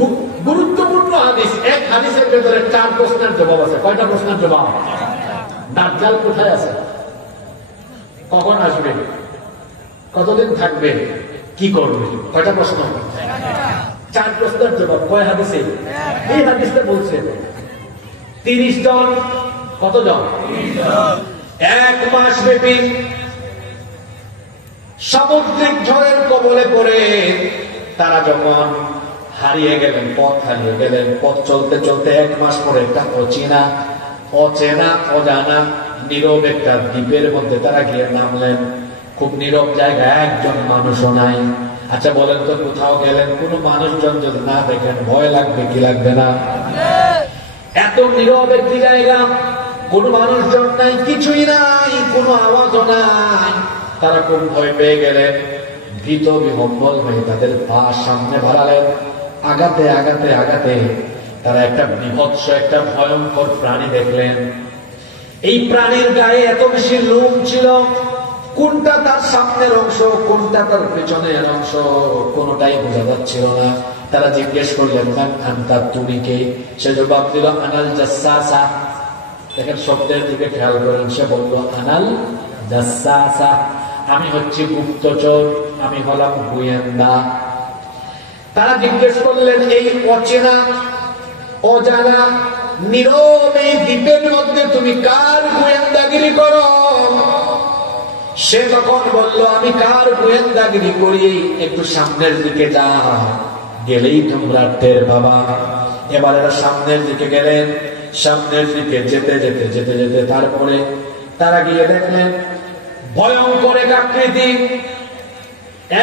খুব গুরুত্বপূর্ণ হাদিস। এক হাদিসের ভেতরে 4 প্রশ্নের জবাব আছে। কয়টা প্রশ্নের জবাব? দাজ্জাল কোথায় আছে, কখন আসবে, কতদিন থাকবে, কি করবে? কয়টা প্রশ্ন? 4 প্রশ্নের জবাব। কয় হাদিসে? এই হাদিসটা বলছে 30 জন। কতজন? 1 মাস ব্যাপী সামুদ্রিক ঝড়ের কবলে পড়ে তারা যখন হারিয়ে গেলেন, পথ হারিয়ে গেলেন। পথ চলতে চলতে 1 মাস পরে একটা অচেনা অজানা নীরব একটা দ্বীপের মধ্যে তারা গিয়ে নামলেন। খুব নীরব জায়গা, একজন মানুষও নাই। আচ্ছা বলেন তো, কোথাও গেলেন কোন মানুষজন যদি না দেখেন ভয় লাগবে কি লাগবে না? এত নীরব একটি জায়গা, কোন মানুষজন নাই, কিছুই নাই, কোনো আওয়াজও নাই। তারা খুব ভয় পেয়ে গেলেন। ভীত বিহ্বল হয়ে তাদের পা সামনে বাড়ালেন। আগাতে আগাতে আগাতে তারা একটা বিভৎস একটা ভয়ঙ্কর প্রাণী দেখলেন। এই প্রাণীর গায়ে এত বেশি লোম ছিল, কোনটা তার সামনের অংশ কোনটা তার পেছনের অংশ কোনটাই বোঝা যাচ্ছিল না। তারা জিজ্ঞেস করলেন, মান আনতা, তুমি কে? সে জবাব দিল, আনাল জাসসাসা। দেখেন শব্দের দিকে খেয়াল করেন। সে বলল, আনাল জাসসাসা, আমি হচ্ছি গুপ্তচর, আমি হলাম গোয়েন্দা। তারা জিজ্ঞেস করলেন, এই অচেনা অজানা নীরব এই দ্বীপের মধ্যে তুমি কার গোয়েন্দাগিরি করো? সে তখন বলল, আমি কার গোয়েন্দাগিরি করি একটু সামনের দিকে যা, গেলেই তোমরা টের পাবা। এবার এরা সামনের দিকে গেলেন। সামনের দিকে যেতে যেতে যেতে যেতে তারপরে তারা গিয়ে দেখলেন ভয়ঙ্কর এক আকৃতি,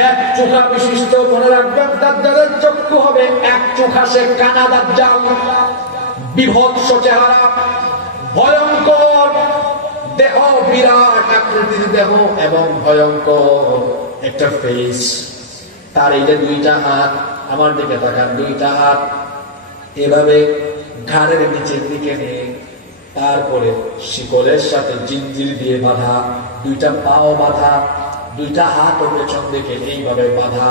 1 চোখা বিশিষ্ট। মনে রাখবেন, দাজ্জালের চক্ষু হবে 1 চোখা। সে কানা দাজ্জাল, বিভৎস চেহারা, ভয়ঙ্কর দেহ, বিরাট আকৃতির দেহ এবং ভয়ঙ্কর একটা ফেস। তার এই যে 2টা হাত, আমার দিকে তাকান, 2টা হাত এভাবে ঘাড়ের নিচের দিকে নিয়ে তারপরে শিকলের সাথে জিঞ্জির দিয়ে বাঁধা, 2টা পাও বাঁধা, 2টা হাত ও পেছন দিকে এইভাবে বাঁধা,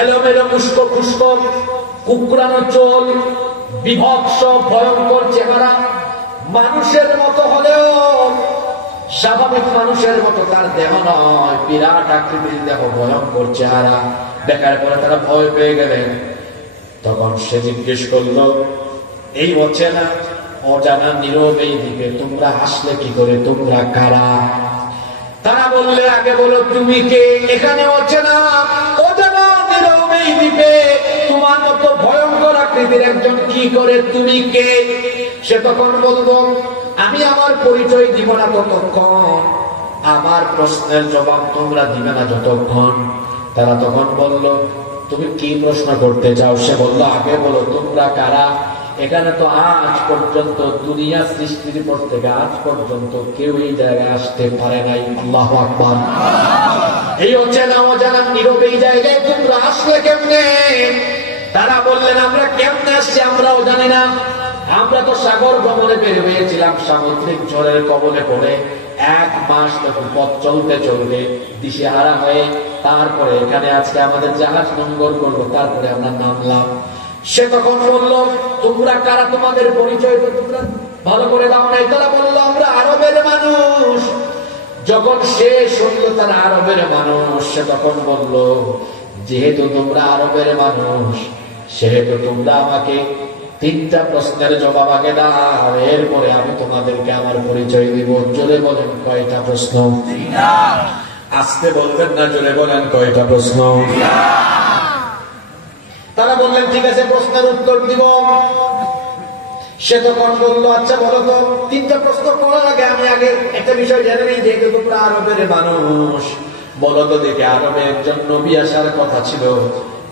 এলোমেলো মুস্কো খুস্কো কুকরানো চোল, বিভৎস ভয়ঙ্কর চেহারা। মানুষের মতো হলেও স্বাভাবিক মানুষের মতো তার দেহ নয়, বিরাট আকৃতির দেহ, ভয়ঙ্কর চেহারা। দেখার পরে তারা ভয় পেয়ে গেলেন। তখন সে জিজ্ঞেস করলো, এই অচেনা অজানা নীরব এই দ্বীপে তোমরা আসলে কি করে, তোমরা কারা? তারা বললে, আগে বলো তুমি কে? এখানে অচেনা অজানা নীরব এই দ্বীপে তোমার মতো ভয়ঙ্কর আকৃতির একজন কি করে, তুমি কে? সে তখন বলল, আমি আমার পরিচয় দিব না ততক্ষণ, আমার প্রশ্নের জবাব তোমরা দিবে না যতক্ষণ। তারা তখন বলল, তুমি কি প্রশ্ন করতে চাও? সে বলল, আগে বলো তোমরা কারা? এখানে তো আজ পর্যন্ত দুনিয়া সৃষ্টির পর থেকে আজ পর্যন্ত কেউ এই জায়গায় আসতে পারে নাই। আল্লাহু আকবার। এই অচেনা অজানা নীরব এই জায়গায় তোমরা আসলে কেমনে? তারা বললেন, আমরা কেমনে আসছি আমরাও জানি না। আমরা তো সাগর গমনে বের হয়েছিলাম সামুদ্রিক ঝড়ের কবলে পড়ে 1 মাস তখন পথ চলতে চলতে দিশেহারা হয়ে তারপরে এখানে আজকে আমাদের জাহাজ নোঙ্গর করলো, তারপরে আমরা নামলাম। সে তখন বলল, তোমরা কারা, তোমাদের পরিচয় তো তোমরা ভালো করে দাও নাই। তারা বললো, আমরা আরবের মানুষ। যখন সে শুনলো তারা আরবের মানুষ, সে তখন বলল, যেহেতু তোমরা আরবের মানুষ সেহেতু তোমরা আমাকে 3টা প্রশ্নের জবাব আগে দাও, এরপরে আমি তোমাদেরকে আমার পরিচয় দিব। জোরে বলেন কয়টা প্রশ্ন? আস্তে বলবেন না, জোরে বলেন কয়টা প্রশ্ন? তারা বললেন ঠিক আছে, প্রশ্নের উত্তর দিব। সে তখন বললো, আচ্ছা বলো তো, 3টা প্রশ্ন করার আগে আমি আগে একটা বিষয় জেনে নিই, যেহেতু তোমরা আরবের মানুষ, বলো তো দেখে আরবে একজন নবী আসার কথা ছিল,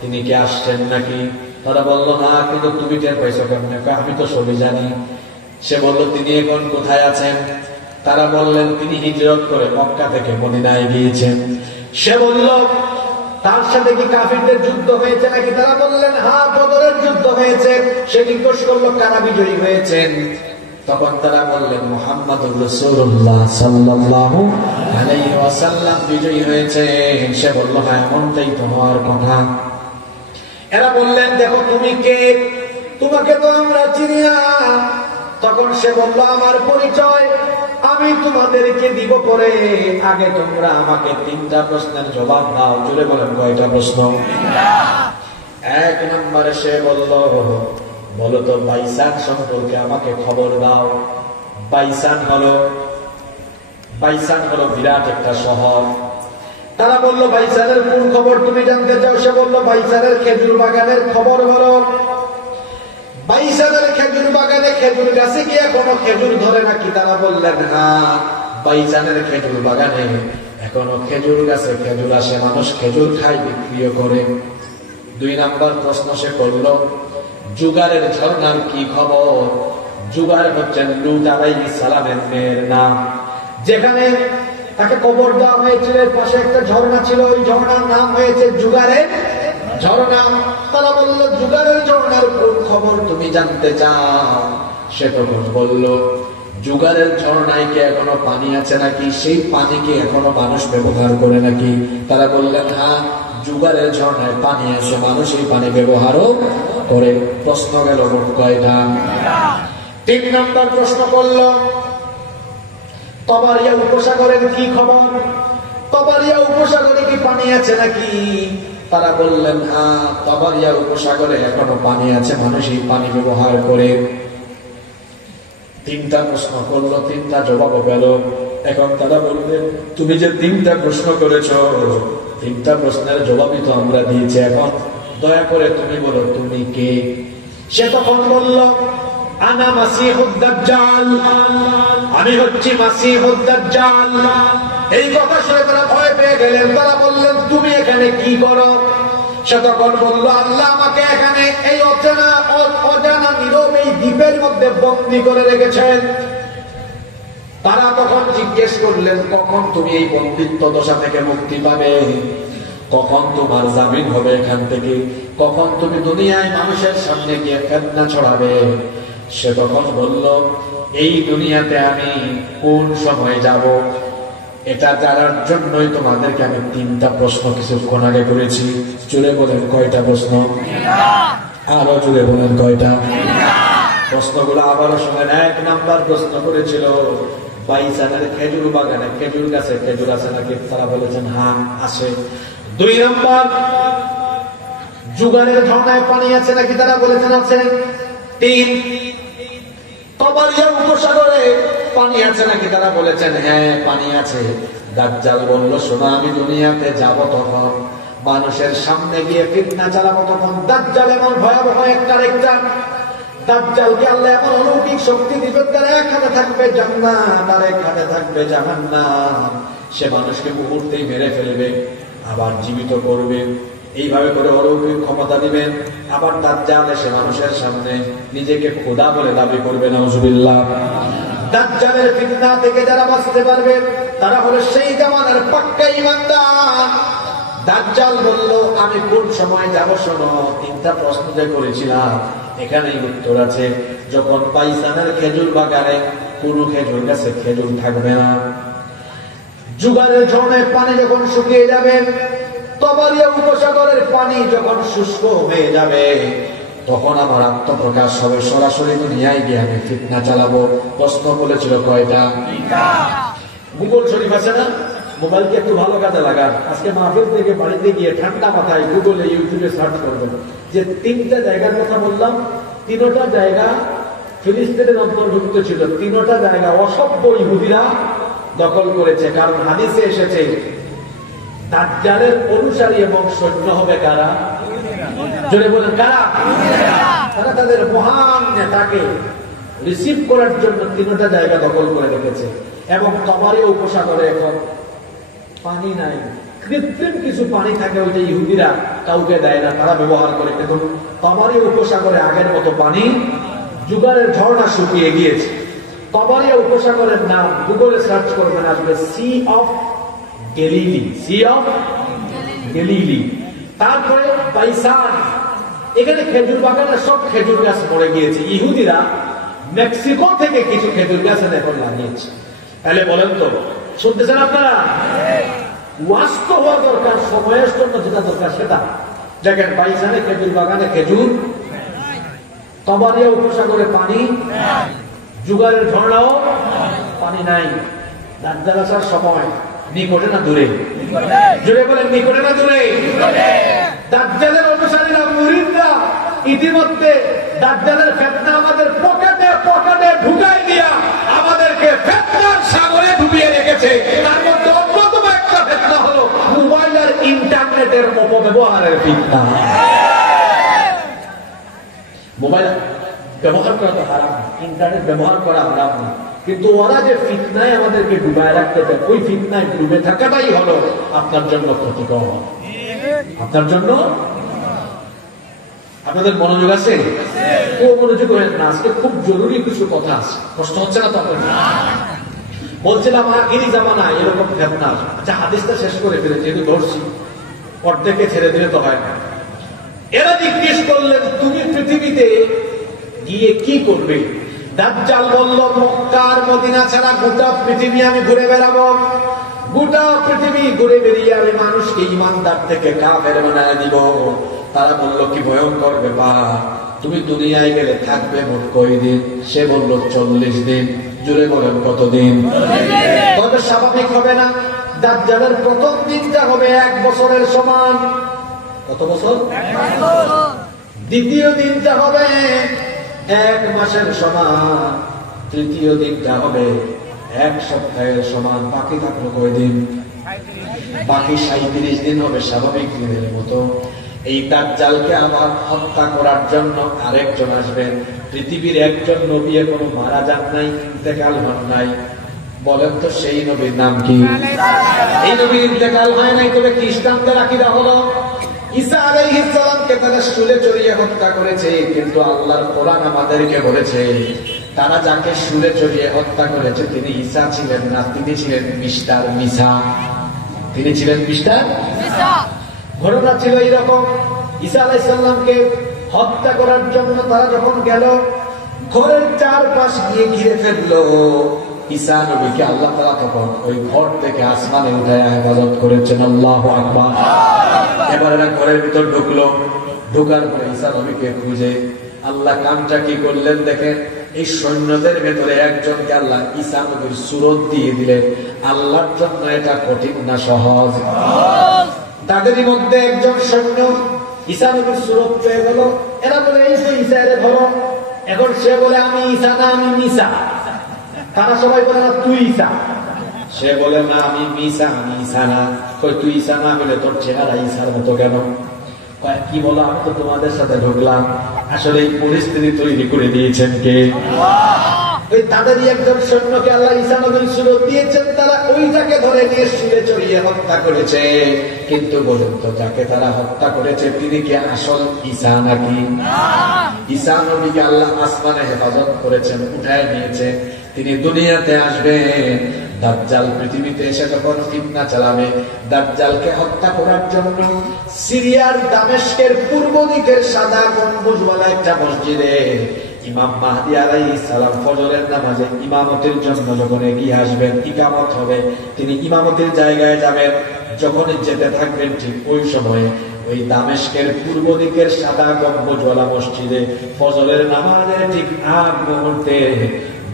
তিনি কি আসছেন নাকি? তারা বললো না, কিন্তু তুমি টের পাইছো কেমন? আমি তো সবই জানি। সে বলল, তিনি এখন কোথায় আছেন? তারা বললেন, তিনি হিজরত করে মক্কা থেকে মদিনায় গিয়েছেন। সে বলল, তার সাথে কি কাফিরদের যুদ্ধ হয়েছে নাকি? তারা বললেন, হ্যাঁ, বদরের যুদ্ধ হয়েছে। সে জিজ্ঞেস করলো, কারা বিজয়ী হয়েছেন? তখন তারা বললেন, মুহাম্মাদুর রাসূলুল্লাহ সাল্লাল্লাহু আলাইহি ওয়াসাল্লাম বিজয়ী হয়েছেন। সে বলল, হ্যাঁ, এমনটাই তো হওয়ার কথা। এরা বললেন, দেখো তুমি কে? তোমাকে তো আমরা চিনি না। তখন সে বলল, আমার পরিচয় আমি তোমাদেরকে দিব পরে, আগে তোমরা আমাকে 3টা প্রশ্নের জবাব দাও। জোরে বলেন কয়টা প্রশ্ন? 1 নম্বরে সে বলল, বলো তো বাইসান সম্পর্কে আমাকে খবর দাও। বাইসান হলো বিরাট একটা শহর। তারা বলল, বাইসানের কোন খবর তুমি জানতে চাও? সে বলল, বাইসানের খেজুর বাগানের খবর বলো। বাইসানের খেজুর বাগানে খেজুর গাছে কি এখনো খেজুর ধরে নাকি? তারা বললেন, হ্যাঁ, বাইসানের খেজুর বাগানে এখনো খেজুর গাছে খেজুর আসে, মানুষ খেজুর খায়, বিক্রিও করে। 2 নম্বর প্রশ্ন সে করল, জুগারের ঝর্ণার কি খবর? জুগার হচ্ছেন লূত আলাইহিস সালামের মেয়ের নাম, যেখানে তাকে কবর দেওয়া হয়েছিল, এর পাশে একটা ঝর্ণা ছিল, ওই ঝর্ণার নাম হয়েছে জুগারের ঝর্ণা। তারা বলল, জুগারের ঝর্ণার কোন খবর তুমি জানতে চাও? সে তখন বলল, জুগারের ঝর্ণায় কি এখনো পানি আছে নাকি? সেই পানি কি এখনো মানুষ ব্যবহার করে নাকি? তারা বললেন, হ্যাঁ, জুগারের ঝর্ণায় পানি আছে, মানুষ এই পানি ব্যবহারও করে। প্রশ্ন গেল মোট কয়টা? 3 নম্বর প্রশ্ন করল, তবারিয়া উপসাগরের কি খবর? তবারিয়া উপসাগরে কি পানি আছে নাকি? তারা বললেন, হ্যাঁ, তবারিয়া উপসাগরে এখনো পানি আছে, মানুষ এই পানি ব্যবহার করে। 3টা প্রশ্ন করলো, 3টা জবাব পেল। এখন তারা বললেন, তুমি যে 3টা প্রশ্ন করেছো, 3টা প্রশ্নের জবাবই তো আমরা দিয়েছি, এখন দয়া করে তুমি বলো তুমি কে? সে তখন বলল, আনা মাসিহুদ দাজ্জাল, আমি হচ্ছি মাসিহুদ দাজ্জাল। এই কথা শুনে তারা ভয় পেয়ে গেলেন। তারা বললেন, তুমি এখানে কি করো? সে তখন বলল, আল্লাহ আমাকে এখানে এই অজানা নীরব এই দ্বীপের মধ্যে বন্দী করে রেখেছেন। তারা তখন জিজ্ঞেস করলেন, কখন তুমি এই বন্দিত্ব দশা থেকে মুক্তি পাবে? কখন তোমার জামিন হবে এখান থেকে? কখন তুমি দুনিয়ায় মানুষের সামনে গিয়ে ফিতনা ছড়াবে? সে তখন বলল, এই দুনিয়াতে আমি কোন সময় যাব এটা জানার জন্যই তোমাদেরকে আমি 3টা প্রশ্ন কিছুক্ষণ আগে করেছি। জোরে বলেন কয়টা প্রশ্ন? আরো জোরে বলেন কয়টা? প্রশ্নগুলো আবারও শোনেন। 1 নাম্বার প্রশ্ন করেছিল, বাইসানের খেজুর বাগানে খেজুর গাছে খেজুর আছে নাকি? তারা বলেছেন, হ্যাঁ আছে। 2 নাম্বার, জুগারের ঝর্ণায় পানি আছে নাকি? তারা বলেছেন আছে। 3, তবারিয়া উপসাগরে পানি আছে নাকি? তারা বলেছেন, হ্যাঁ, পানি আছে। দাজ্জাল বলল, শোনো, আমি দুনিয়াতে যাব তখন মানুষের সামনে গিয়ে ফিতনা চালাবো, তখন দাজ্জাল এমন ভয়াবহ একটা দাজ্জালকে আল্লাহ এমন অলৌকিক শক্তি দিবেন, তার এক হাতে থাকবে জান্নাত আর এক হাতে থাকবে জাহান্নাম। সে মানুষকে মুহূর্তেই মেরে ফেলবে, আবার জীবিত করবে, এইভাবে করে অলৌকিক ক্ষমতা দিবেন। আবার দাজ্জাল এসে মানুষের সামনে নিজেকে খোদা বলে দাবি করবে, নাউজুবিল্লাহ। দাজ্জালের ফিতনা থেকে যারা বাঁচতে পারবে তারা হলো সেই জামানার পাক্কা ঈমানদার। দাজ্জাল বলল, আমি কোন সময় যাব? শোনো, 3টা প্রশ্ন যে করেছিলাম এখানেই উত্তর আছে। যখন পাইসানের খেজুর বাগানে কোন খেজুর গাছে খেজুর থাকবে না, জুগারের ঝর্ণায় পানি যখন শুকিয়ে যাবে, তবারিয়া উপসাগরের পানি যখন শুষ্ক হয়ে যাবে, তখন আমার আত্মপ্রকাশ হবে। সরাসরি দুনিয়ায় গিয়ে আমি ফিতনা চালাবো। প্রশ্ন বলেছিল কয়টা? গুগল শরীফ আছে না, মোবাইলকে একটু ভালো কাজে লাগান। আজকে মাহফিল থেকে বাড়িতে গিয়ে ঠান্ডা মাথায় গুগলে ইউটিউবে সার্চ করবেন যে 3টা জায়গার কথা বললাম, 3টা জায়গা ফিলিস্তিনের অন্তর্ভুক্ত ছিল। 3টা জায়গা অসভ্য ইহুদিরা দখল করেছে। কারণ হাদিসে এসেছে দাজ্জালের অনুসারী এবং সৈন্য হবে কারা? জোরে বলেন কারা? তারা তাদের মহান নেতাকে রিসিভ করার জন্য 3টা জায়গা দখল করে রেখেছে। এবং তবারিয়া উপসাগরে এখন পানি নাই, কৃত্রিম কিছু পানি থাকে, ওই যে ইহুদিরা কাউকে দেয় না, তারা ব্যবহার করে। কিন্তু তবারিয়া উপসাগরে আগের মতো পানি, জুগারের ঝর্ণা শুকিয়ে গিয়েছে। তবারিয়া উপসাগরের নাম গুগলে সার্চ করবেন, আসবে sea of Galilee, sea of Galilee. তারপরে পাইসান, এখানে খেজুর বাগানের সব খেজুর গাছ মরে গিয়েছে। ইহুদিরা মেক্সিকো থেকে কিছু খেজুর গাছ এখন লাগিয়েছে। তাহলে বলেন তো, শুনতেছেন আপনারা? ওয়াস্ত হওয়া দরকার, সময়ের জন্য যেটা দরকার সেটা। দেখেন পাইসানে খেজুর বাগানে খেজুর, তবারিয়া উপসাগরে পানি, জুগারের ঝর্ণাও পানি নাই। দাজ্জাল আসার সময় নিকটে না দূরে? জুড়ে বলেন নিকটে না দূরে? দাজ্জালের অনুসারীরা, মুরিদরা ইতিমধ্যে দাজ্জালের ফিতনা আমাদের পকেটে পকেটে ঢুকাই দিয়া আমাদেরকে ফিতনার সাগরে ডুবিয়ে রেখেছে। তার মধ্যে অন্যতম একটা ফিতনা হলো মোবাইল আর ইন্টারনেটের অপব্যবহারের ফিতনা। মোবাইল ব্যবহার করা তো হারাম, ইন্টারনেট ব্যবহার করা হারাম না, কিন্তু ওরা যে ফিতনায় আমাদেরকে ডুবায় রাখতে চায়, ওই ফিতনায় ডুবে থাকাটাই হলো আপনার জন্য ক্ষতিকর। আপনার জন্য। আপনাদের মনোযোগ আছে? ও মনোযোগ হয় না। আজকে খুব জরুরি কিছু কথা আছে, কষ্ট হচ্ছে না তো আপনার? বলছিলাম আখিরি জামানা এরকম ফিতনা। আচ্ছা হাদিসটা শেষ করে ফেলে, যেহেতু ধরছি অর্ধেকে ছেড়ে দিলে তো হয় না। এরা জিজ্ঞেস করলেন তুমি পৃথিবীতে গিয়ে কি করবে? দাজ্জাল বলল মক্কার মদিনা ছাড়া গোটা পৃথিবী আমি ঘুরে বেড়াবো। গোটা পৃথিবী ঘুরে বেরিয়ে আমি মানুষকে ইমানদার থেকে কাফের বানায় দিব। তারা বলল কি ভয়ঙ্কর ব্যাপার, তুমি দুনিয়ায় গেলে থাকবে মোট কয়দিন? সে বলল 40 দিন। জুড়ে বলেন কতদিন? তবে স্বাভাবিক হবে না। দাজ্জালের প্রথম দিনটা হবে 1 বছরের সমান। কত বছর? 1 বছর। দ্বিতীয় দিনটা হবে 1 মাসের সমান। তৃতীয় দিনটা হবে 1 সপ্তাহের সমান। বাকি থাকলো কয়দিন? বাকি 37 দিন হবে স্বাভাবিক দিনের মতো। এই দাজ্জালকে আবার হত্যা করার জন্য আরেকজন আসবেন। পৃথিবীর একজন নবী এখনো মারা যান নাই, ইন্তেকাল হন নাই। বলেন তো সেই নবীর নাম কি? এই নবীর ইন্তেকাল হয় নাই, তবে খ্রিস্টানদের আকীদা হলো ঈসা আলাইহিস সালামকে তারা শুলে চড়িয়ে হত্যা করেছে। কিন্তু আল্লাহর কোরআন আমাদেরকে বলেছে তারা যাকে শুলে চড়িয়ে হত্যা করেছে তিনি ঈসা ছিলেন না, তিনি ছিলেন মিস্টার মিসা। তিনি ছিলেন মিস্টার মিসা। ঘটনা ছিল এইরকম, ঈসা আলাইহিস সালামকে হত্যা করার জন্য তারা যখন গেল, ঘরের চারপাশ গিয়ে ঘিরে ফেললো। ঈসা নবীকে আল্লাহ তাআলা তখন ওই ঘর থেকে আসমানে উঠায় হেফাজত করেছেন। আল্লাহু আকবার। এবার এরা ঘরের ভিতর ঢুকলো। ঢোকার পরে ঈসা নবীকে খুঁজে আল্লাহ কামটা কি করলেন দেখেন। এই সৈন্যদের ভেতরে একজনকে আল্লাহ ঈসা নবীর সূরত দিয়ে দিলেন। আল্লাহর জন্য এটা কঠিন না সহজ? তাদেরই মধ্যে একজন সৈন্য ঈসা নবীর সূরত পেয়ে গেল। এরা বলে এই যে ঈসা, এর ধরো। এখন সে বলে আমি ঈসা না, আমি মিসা। তারা সবাই বলে না তুই ঈসা। সে বলে না আমি মিসা, আমি ঈসা না। কই তুই ঈসা না হলে তোর চেহারা ঈসার মতো কেন? কি বলো, আমি তো তোমাদের সাথে ঢুকলাম। আসলে এই পরিস্থিতি তৈরি করে দিয়েছেন কে? ওই তাদেরই একজন সৈন্যকে আল্লাহ ঈসা নবীর সূরত দিয়েছেন। তারা ওইটাকে ধরে নিয়ে শুলে চড়িয়ে হত্যা করেছে। কিন্তু বলেন তো যাকে তারা হত্যা করেছে তিনি কি আসল ঈসা নাকি? ঈসা নবীকে আল্লাহ আসমানে হেফাজত করেছেন, উঠায় নিয়েছে। তিনি দুনিয়াতে আসবেন। দাজ্জাল পৃথিবীতে এসে তখন ফিতনা চালাবে। দাজ্জালকে হত্যা করার জন্য সিরিয়ার দামেস্কের পূর্ব দিকের সাদা গম্বুজওয়ালা একটা মসজিদে ইমাম মাহদী আলাইহিস সালাম ফজরের নামাজে ইমামতির জন্য যখন এগিয়ে আসবেন, ইকামত হবে, তিনি ইমামতির জায়গায় যাবেন। যখন যেতে থাকবেন ঠিক ওই সময়ে ওই দামেস্কের পূর্ব দিকের সাদা গম্বুজওয়ালা মসজিদে ফজরের নামাজের ঠিক আগ মুহূর্তে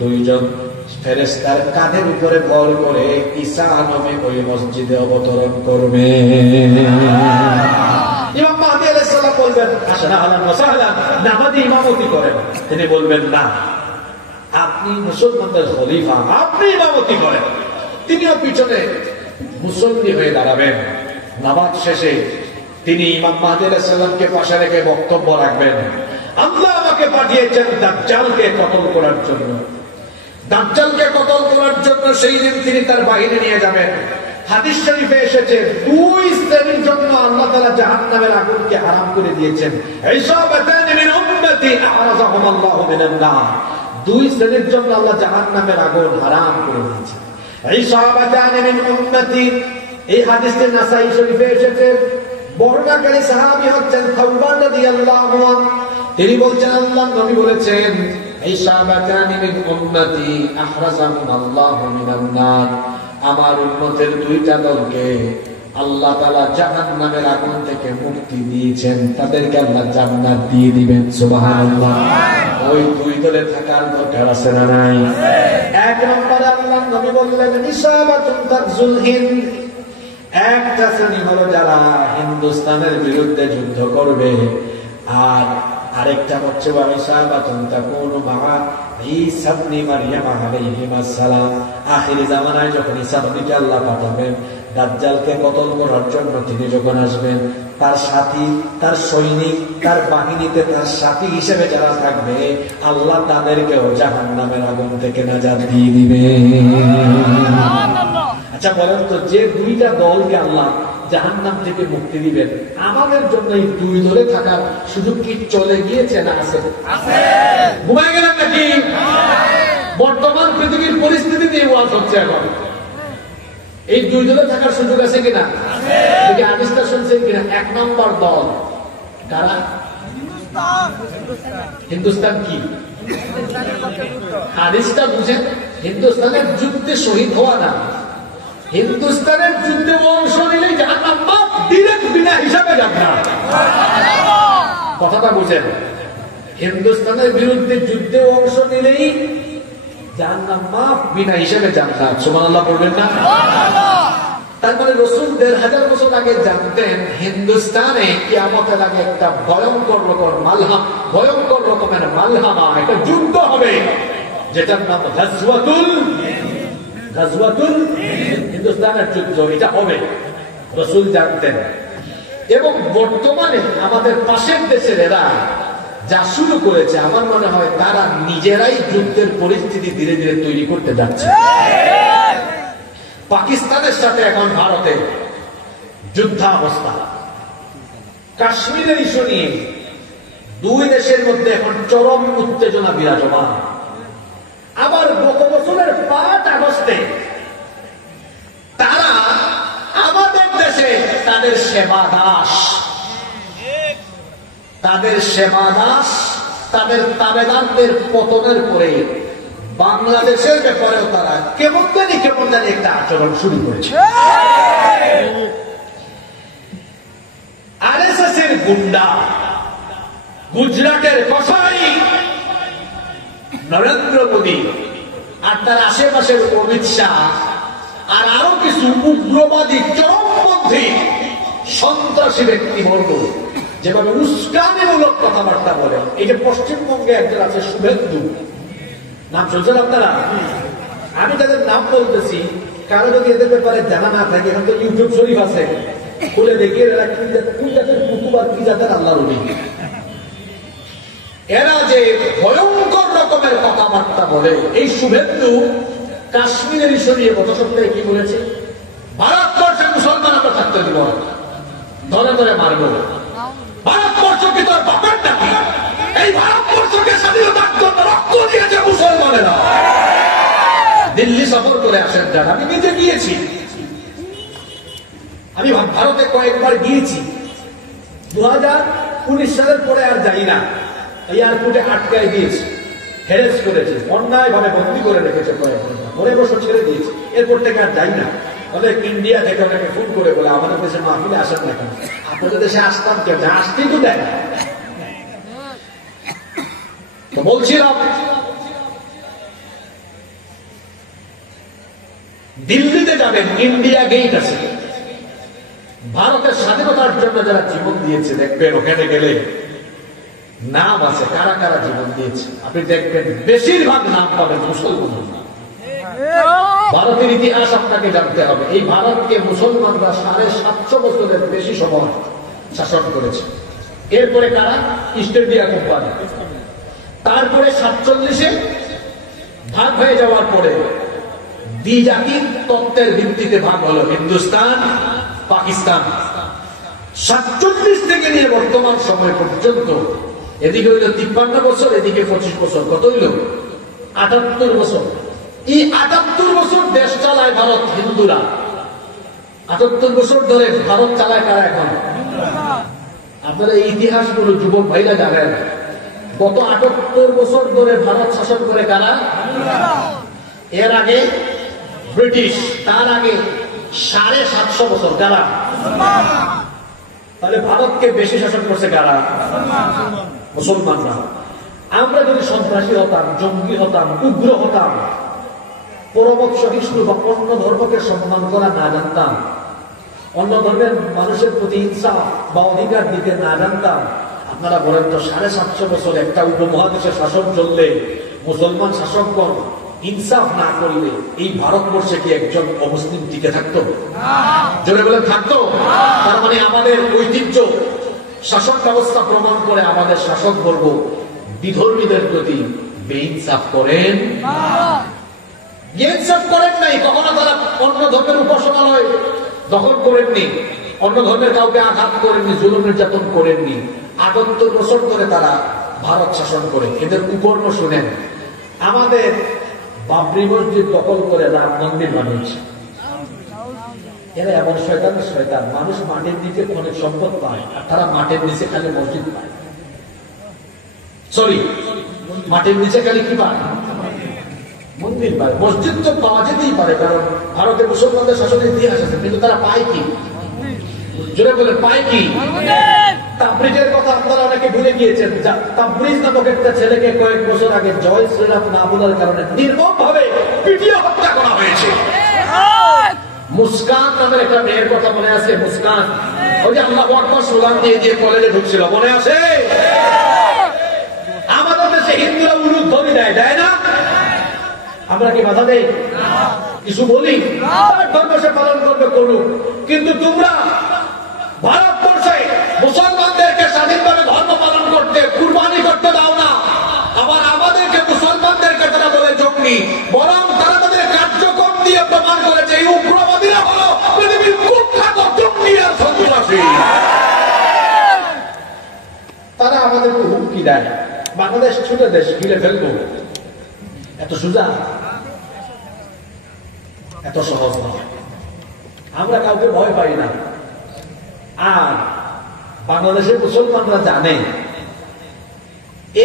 দুইজন ফেরেশতার কাঁধের উপরে ভর করে ঈসা নামে ওই মসজিদে অবতরণ করবে। ইমাম মাহদী আলাইহিস সালাম বলবেন, আসেন আহলান ওয়া সাহলান, নামাজে ইমামতি করেন। তিনি বলবেন, না, আপনি মুসলমানদের খলিফা, আপনি ইমামতি করেন। তিনিও পিছনে মুসল্লি হয়ে দাঁড়াবেন। নামাজ শেষে তিনি ইমাম মাহদী আলাইহিস সালামকে পাশে রেখে বক্তব্য রাখবেন, আল্লাহ আমাকে পাঠিয়েছেন দাজ্জালকে কতল করার জন্য। দাজ্জালকে কতল করার জন্য সেই দিন তিনি তার বাহিনী নিয়ে যাবেন। হাদিস শরীফে এসেছে দুই শ্রেণীর জন্য আল্লাহ তাআলা জাহান্নামের আগুনকে হারাম করে দিয়েছেন। ইসাবাতান মিন উম্মতি আরাযাহুম আল্লাহু মিনান নার। দুই শ্রেণীর জন্য আল্লাহ জাহান্নামের আগুন হারাম করে দিয়েছেন। ইসাবাতান মিন উম্মতি, এই হাদিসটি নাসাই শরীফে এসেছে। বর্ণনাকারী সাহাবী হচ্ছেন সাওবান রাদিয়াল্লাহু আনহু। তিনি বলছেন, আল্লাহর নবী বলেছেন, ইসাবাতান মিন উম্মতি আহরাযাহুম আল্লাহু মিনান নার। আমার উম্মতের দুইটা দলকে আল্লাহ তাআলা জাহান্নামের আগুন থেকে মুক্তি দিয়েছেন, তাদেরকে আল্লাহ জান্নাত দিয়ে দিবেন। সুবহানাল্লাহ। ওই দুই দলে থাকার দরকার আছে না নাই? এক নম্বরে আল্লাহর নবী বললেন, ইসাবাতুন তাকজুল হিন্দ, একটা শ্রেণী হলো যারা হিন্দুস্তানের বিরুদ্ধে যুদ্ধ করবে, আর আরেকটা হচ্ছে ইসাবাতুন তাকুনু মা ঈসা ইবনে মারইয়াম আলাইহিস সালাম। আখিরি জামানায় যখন ঈসা নবীকে আল্লাহ পাঠাবেন, দাজ্জালকে কতল করার জন্য তিনি যখন আসবেন, তার সাথী, তার সৈনিক, তার বাহিনীতে তার সাথী হিসেবে যারা থাকবে, আল্লাহ তাদেরকেও জাহান্নামের আগুন থেকে নাজাত দিয়ে দিবে। আচ্ছা বলেন তো, যে দুইটা দলকে আল্লাহ জাহান্নাম থেকে মুক্তি দিবেন, আমাদের জন্য এই দুই দলে থাকার সুযোগ কি চলে গিয়েছে না আছে? ঘুমায় গেলাম নাকি? বর্তমান পৃথিবীর পরিস্থিতি নিয়ে ওয়াজ হচ্ছে এখন। এই দুই দলে থাকার সুযোগ আছে কিনা? আদেশটা শুনছেন কিনা? এক নম্বর দল কারা? হিন্দুস্তান। কি হাদিসটা বুঝেন? হিন্দুস্তানের যুদ্ধে শহীদ হওয়া না, হিন্দুস্তানের যুদ্ধে অংশ নিলেই জাহান্নাম মাফ, ডিরেক্ট বিনা হিসাবে জান্নাত। কথাটা বুঝেন? হিন্দুস্তানের বিরুদ্ধে যুদ্ধে অংশ নিলেই জাহান্নাম মাফ, বিনা হিসাবে জান্নাত। সুবহানাল্লাহ পড়বেন না? তার মানে রাসূল ১৫০০ বছর আগে জানতেন হিন্দুস্তানে কিয়ামতের আগে একটা ভয়ঙ্কর রকমের মালহামা, একটা যুদ্ধ হবে, যেটার নাম গাজওয়াতুল হিন্দুস্তানের যুদ্ধ। এটা হবে, রাসূল জানতেন। এবং বর্তমানে আমাদের পাশের দেশের এরা যা শুরু করেছে, আমার মনে হয় তারা নিজেরাই যুদ্ধের পরিস্থিতি ধীরে ধীরে তৈরি করতে যাচ্ছে। পাকিস্তানের সাথে এখন ভারতের যুদ্ধাবস্থা। কাশ্মীরের ইস্যু নিয়ে দুই দেশের মধ্যে এখন চরম উত্তেজনা বিরাজমান। আবার গত বছরের ৫ আগস্টে তারা আমাদের দেশে তাদের সেবাদাস, তাদের তাবেদারদের পতনের পরে বাংলাদেশের ব্যাপারেও তারা কেমন জানি একটা আচরণ শুরু করেছে। আরএসএস এর গুন্ডা, গুজরাটের কসাই নরেন্দ্র মোদী আর তার আশেপাশের অমিত শাহ আর আরো কিছু উগ্রবাদী চরমপন্থী সন্ত্রাসী ব্যক্তিবর্গ যেভাবে উস্কানিমূলক কথাবার্তা বলে। এই যে পশ্চিমবঙ্গে একজন আছে শুভেন্দু, নাম শুনছেন আপনারা? আমি তাদের নাম বলতেছি, কারো যদি এদের ব্যাপারে জানা না থাকে, এখন তো ইউটিউব শরীফ আছে, খুলে দেখিয়ে এরা কি জাতের কুতুব আর কি জাতের আল্লাহর ওলি। এরা যে ভয়ঙ্কর রকমের কথাবার্তা বলে। এই শুভেন্দু কাশ্মীরের ইস্যু নিয়ে গত সপ্তাহে কি বলেছে? ভারতবর্ষে মুসলমান আমরা থাকতে দিব, ধরে ধরে মারবো। ভারতবর্ষ কি তোর বাপের নাকি? এই ভারতবর্ষকে স্বাধীনতার জন্য রক্ত দিয়েছে মুসলমানেরা। দিল্লি সফর করে আসেন যান, আমি নিজে গিয়েছি। আমি ভারতে কয়েকবার গিয়েছি। 2019 সালের পরে আর যাই না, এয়ারপোর্টে আটকায় দিয়েছি। হেরেস করেছে, অন্যায় ভাবে বন্দি করে রেখেছে কয়েক ঘন্টা, পরে বছর ছেড়ে দিয়েছে। এরপর থেকে আর যাই না। অনেক ইন্ডিয়া থেকে ওনাকে ফোন করে বলে আমাদের দেশে মাহফিলে আসেন না কেন? আপনাদের দেশে আসতাম কেন? আসতেই তো দেয় না। তো বলছিলাম, দিল্লিতে যাবেন, ইন্ডিয়া গেট আছে। ভারতের স্বাধীনতার জন্য যারা জীবন দিয়েছে দেখবেন, ওখানে গেলে নাম আছে কারা কারা জীবন দিয়েছে। আপনি দেখবেন বেশিরভাগ নাম পাবেন মুসলমান। ভারতের ইতিহাস আপনাকে জানতে হবে। এই ভারতকে মুসলমানরা 750 বছরের বেশি সময় শাসন করেছে। এরপরে কারা? East India company. তারপরে 47-এ ভাগ হয়ে যাওয়ার পরে দ্বিজাতিক তত্ত্বের ভিত্তিতে ভাগ হলো হিন্দুস্তান, পাকিস্তান। 47 থেকে নিয়ে বর্তমান সময় পর্যন্ত এদিকে হইল 53 বছর, এদিকে 25 বছর, কত হইল? 78 বছর। এই 78 বছর দেশ চালায় ভারত হিন্দুরা। 78 বছর ধরে ভারত চালায় কারা এখন? আপনারা এই ইতিহাসগুলো যুবক ভাইরা জানেন। গত 78 বছর ধরে ভারত শাসন করে কারা? এর আগে ব্রিটিশ, তার আগে 750 বছর কারা? তাহলে ভারতকে বেশি শাসন করছে কারা? মুসলমানরা। আমরা যদি সন্ত্রাসী হতাম, জঙ্গি হতাম, উগ্র হতাম, পরমত সহিষ্ণু বা অন্য ধর্মকে সম্মান করা না জানতাম, অন্য ধর্মের মানুষের প্রতি ইনসাফ বা অধিকার দিতে না জানতাম, আপনারা বলেন তো 750 বছর একটা উপমহাদেশের শাসন চললে, মুসলমান শাসকগণ ইনসাফ না করলে এই ভারতবর্ষে কি একজন অমুসলিম টিকে থাকতো? জোরে বলে থাকতো? তার মানে আমাদের ঐতিহ্য, শাসন ব্যবস্থা প্রমাণ করে আমাদের শাসক বর্গ বিধর্মীদের প্রতি বেইনসাফ করেন, ইনসাফ করেন নাই। কখনো তারা অন্য ধর্মের উপাসনালয় দখল করেননি, অন্য ধর্মের কাউকে আঘাত করেননি, জুলুম নির্যাতন করেননি। 78 বছর ধরে তারা ভারত শাসন করে। এদের উপর্ণ শুনেন, আমাদের বাবরি মসজিদ দখল করে রাম মন্দির বানিয়েছে। এরা এমন শয়তানের শয়তান, মানুষ মাটির নিচে অনেক সম্পদ পায়, আর তারা মাটির নিচে খালি মসজিদ পায়। সরি, মাটির নিচে খালি কি পায়? মন্দির পায়। মসজিদ তো পাওয়া যেতেই পারে, কারণ ভারতে মুসলমানদের শাসনের ইতিহাস আছে, কিন্তু তারা পায় কি? জোরে বলে পায় কি? তাবরিজের কথা আপনারা অনেকে ভুলে গিয়েছেন। তাবরিজ নামক একটা ছেলেকে কয়েক বছর আগে জয় শ্রীরাম না বলার কারণে নির্মম ভাবে পিটিয়ে হত্যা করা হয়েছে। মুস্কান নামের একটা মেয়ের কথা মনে আছে? মুস্কান, ওই যে আল্লাহু আকবার স্লোগান দিয়ে যে কলেজে ঢুকছিল, মনে আছে? আমাদের দেশে হিন্দুরা উলুদ ধ্বনি দেয়, দেয় না? আমরা কি বাধা দেই? কিছু বলি? ধর্ম সে পালন করবে, করুক। কিন্তু তোমরা ভারতবর্ষে মুসলমানদেরকে স্বাধীনভাবে ধর্ম পালন করতে, কুরবানি করতে দাও না। আবার আমাদেরকে মুসলমানদেরকে তারা বলে জঙ্গি, বরং তারা তাদের কার্যক্রম দিয়ে প্রমাণ করেছে এই উগ্রবাদীরা হলো পৃথিবীর কুখ্যাত জঙ্গি আর সন্ত্রাসী। তারা আমাদেরকে হুমকি দেয়, বাংলাদেশ ছোট দেশ, গিলে ফেলবো। এত সোজা, এত সহজ নয়। আমরা কাউকে ভয় পাই না। আর বাংলাদেশের মুসলমানরা জানে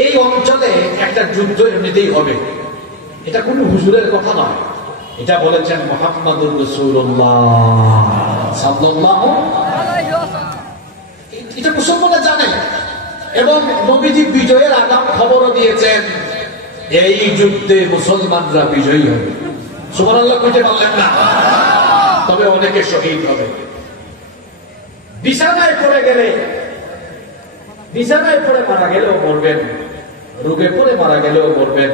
এই অঞ্চলে একটা যুদ্ধ এমনিতেই হবে। এটা কোন হুজুরের কথা নয়, এটা বলেছেন মুহাম্মাদুর রাসূলুল্লাহ সাল্লাল্লাহু আলাইহি ওয়াসাল্লাম। এটা মুসলমানরা জানে, এবং নবীজি বিজয়ের আগাম খবরও দিয়েছেন, এই যুদ্ধে মুসলমানরা বিজয়ী হবে। সুবহানাল্লাহ কইতে পারলেন না? তবে অনেকে শহীদ হবে। বিছানায় পড়ে গেলে, বিছানায় পড়ে মারা গেলেও মরবেন, রোগে পড়ে মারা গেলেও মরবেন।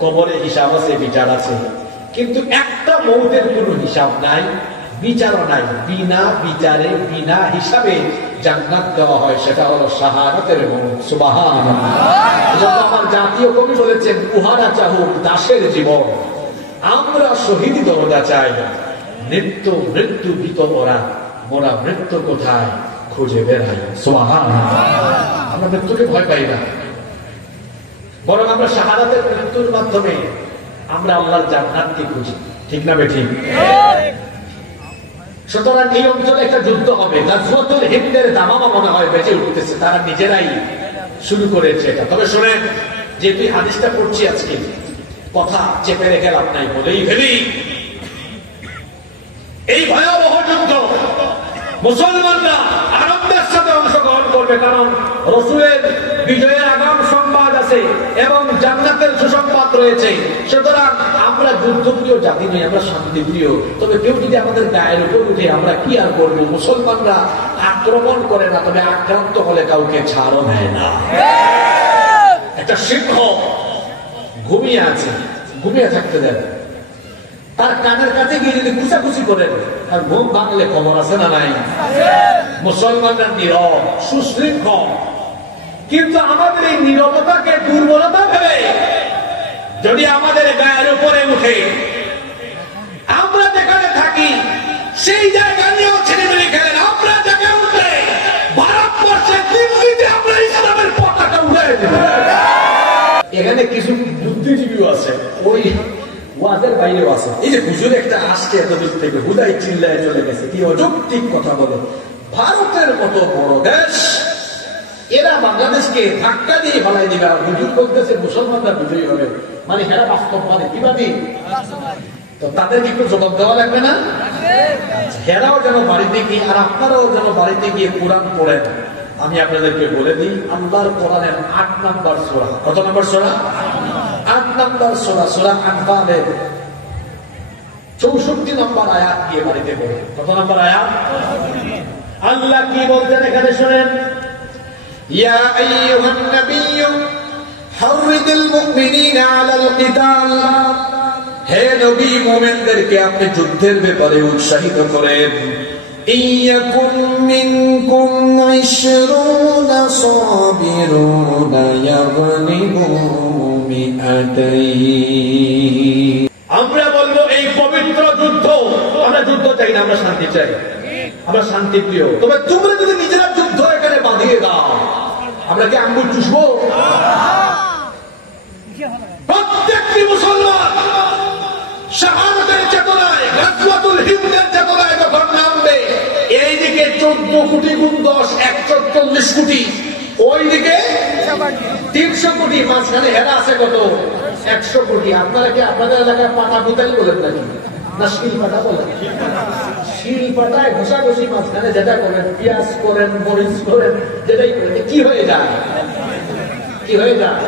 কবরে হিসাব আছে, বিচার আছে, কিন্তু একটা মৌতের কোন হিসাব নাই, বিচারও নাই। বিনা বিচারে, বিনা হিসাবে জান্নাত দেওয়া হয়, সেটা হলো শাহাদাতের মৌত। সুবহানাল্লাহ। এজন্য আমার জাতীয় কবি বলেছেন, উহারা চাহুক দাসের জীবন, আমরা শহীদ দরজা চাই। মৃত্যু মৃত্যু ভীত ওরা, মোরা মৃত্যু কোথায় খুঁজে বেড়াই। সুবহানাল্লাহ। আমরা মৃত্যুকে ভয় পাই না, বরং আমরা শাহাদাতের মৃত্যুর মাধ্যমে আমরা আল্লাহর জান্নাতকে খুঁজি। ঠিক না বেঠিক? সুতরাং এই অঞ্চলে একটা যুদ্ধ হবে। গাজওয়াতুল হিন্দের দামামা মনে হয় বেঁচে উঠতেছে, তারা নিজেরাই শুরু করেছে এটা। তবে শোনেন, যেহেতু হাদিসটা পড়ছি আজকে, কথা চেপে রেখে লাভ নাই বলেই ফেলি। এই ভয়াবহ যুদ্ধ মুসলমানরা আনন্দের সাথে অংশগ্রহণ করবে, কারণ রসুলের বিজয়ের আগাম সংবাদ আছে এবং জান্নাতের সুসংবাদ রয়েছে। সুতরাং আমরা যুদ্ধপ্রিয় জাতি নই, আমরা শান্তিপ্রিয়। তবে কেউ যদি আমাদের গায়ের উপর উঠে আমরা কি আর করবো? মুসলমানরা আক্রমণ করে না, তবে আক্রান্ত হলে কাউকে ছাড়ও দেয় না। একটা সিংহ ঘুমিয়ে আছে, ঘুমিয়ে থাকতে দেন, তার কানের কাছে গিয়ে যদি খুশাখুশি করেন, আর ঘুম ভাঙলে খবর আছে না নাই? মুসলমানরা নীরব, সুশৃঙ্খল। কিন্তু আমাদের এই নীরবতাকে দুর্বলতা ভেবে যদি আমাদের গায়ের উপরে উঠে, আমরা যেখানে থাকি সেই জায়গা নিয়েও ছেলেমেয়ে খেলেন, আমরা জায়গা উঠে ভারতবর্ষের দিল্লিতে আমরা ইসলামের পতাকা উড়াই দেব। এখানে কিছু বুদ্ধিজীবীও আছে, ওই ওয়াজের বাইরেও আছে। এই যে হুজুর একটা আসছে এতদূর থেকে, হুদাই চিল্লায় চলে গেছে, কি অযৌক্তিক কথা বলে। ভারতের মতো বড় দেশ, এরা বাংলাদেশকে ধাক্কা দিয়ে ফেলাই দিবে, আর হুজুর বলতেছে মুসলমানরা বিজয়ী হবে। মানে এরা বাস্তববাদী, কিভাবে? তো তাদেরকে একটু জবাব দেওয়া লাগবে না? এরাও যেন বাড়িতে গিয়ে, আর আপনারাও যেন বাড়িতে গিয়ে কোরআন পড়েন। আমি আপনাদেরকে বলে দিই, আল্লাহর কোরআনের ৮ নম্বর সূরা, কত নম্বর সূরা? ৮ নম্বর সূরা, সূরা আনফালের ৬৪ নম্বর আয়াত গিয়ে বাড়িতে পড়ে। কত নম্বর আয়াত? আল্লাহ কি বলছেন এখানে শুনেন। ইয়া আইয়ুহান নাবিয়্যু হাররিদিল মুমিনিনা আলাল কিতাল। হে নবী, মুমিনদেরকে আপনি যুদ্ধের ব্যাপারে উৎসাহিত করেন। ইয়াকুম মিনকুম 20 সাবিরুনা ইয়াগলিবু মিআতাইন। আমরা বলবো এই পবিত্র যুদ্ধ, আমরা যুদ্ধ চাই না, আমরা শান্তি চাই, আমরা শান্তি প্রিয়। তবে তোমরা যদি নিজেরা যুদ্ধ এখানে বাঁধিয়ে দাও, আমরা কি আঙ্গুল চুষবো? প্রত্যেকটি মুসলমান শাহাদাতের চেতনায়, গাজওয়াতুল হিন্দের চেতনায় যখন নামবে, এইদিকে 14 কোটি গুণ 10, 140 কোটি, ওইদিকে 300 কোটি, মাঝখানে হেরা আছে কত? 100 কোটি। আপনারা কি আপনাদের এলাকায় পাতা বুতাই বলেন নাকি? না শিল পাতা বলেন? শিল পাতায় ঘষাঘষি মাঝখানে যেটা করেন, পেঁয়াজ করেন, মরিচ করেন, যেটাই করেন, কি হয়ে যায়? কি হয়ে যায়?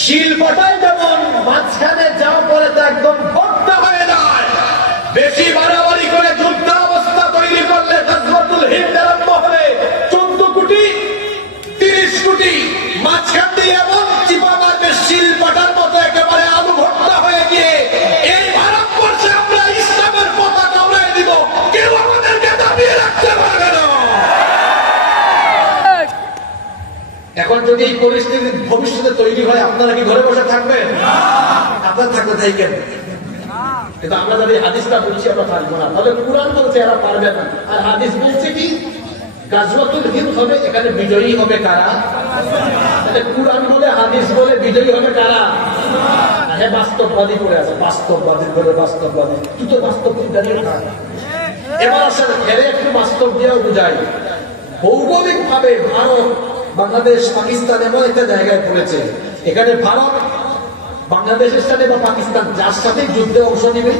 শিল পাতায় যেমন মাঝখানে যাওয়া পরে তা একদম ভর্তা হয়ে যায়। বেশি বাড়াবাড়ি করে যুদ্ধ অবস্থা তৈরি করলে গাজওয়াতুল হিন্দ আরম্ভ হবে। 14 কোটি 30 কোটি মাঝখান দিয়ে এমন চিপা মারবে, শিল পাতার মতো একেবারে আলু ভর্তা হয়ে গিয়ে এই ভারতবর্ষে আমরা ইসলামের পতাকা উড়াই দিব, কেউ আমাদেরকে দাবিয়ে রাখতে পারবে না। এখন যদি এই পরিস্থিতি ভবিষ্যতে তৈরি হয়, আপনারা কি ঘরে বসে থাকবেন? আপনারা থাকতে থাকেন, কিন্তু আমরা যদি হাদিসটা বলছি আমরা পারবো না। তাহলে কুরআন বলছে এরা পারবে না, আর হাদিস বলছে কি? গাজওয়াতুল হিন্দ হবে, এখানে বিজয়ী হবে কারা? তাহলে কুরআন বলে, হাদিস বলে বিজয়ী হবে কারা? হ্যাঁ, বাস্তববাদী করে আছে, বাস্তববাদী বলে বাস্তববাদী। তুই তো বাস্তব দাঁড়িয়ে থাক। এবার আসলে এর একটু বাস্তব দিয়েও বুঝাই। ভৌগোলিক ভাবে ভারত, বাংলাদেশ, পাকিস্তান এমন একটা জায়গায় পড়েছে, এখানে ভারত বাংলাদেশের সাথে বা পাকিস্তান যার সাথে যুদ্ধে অংশ নিবে,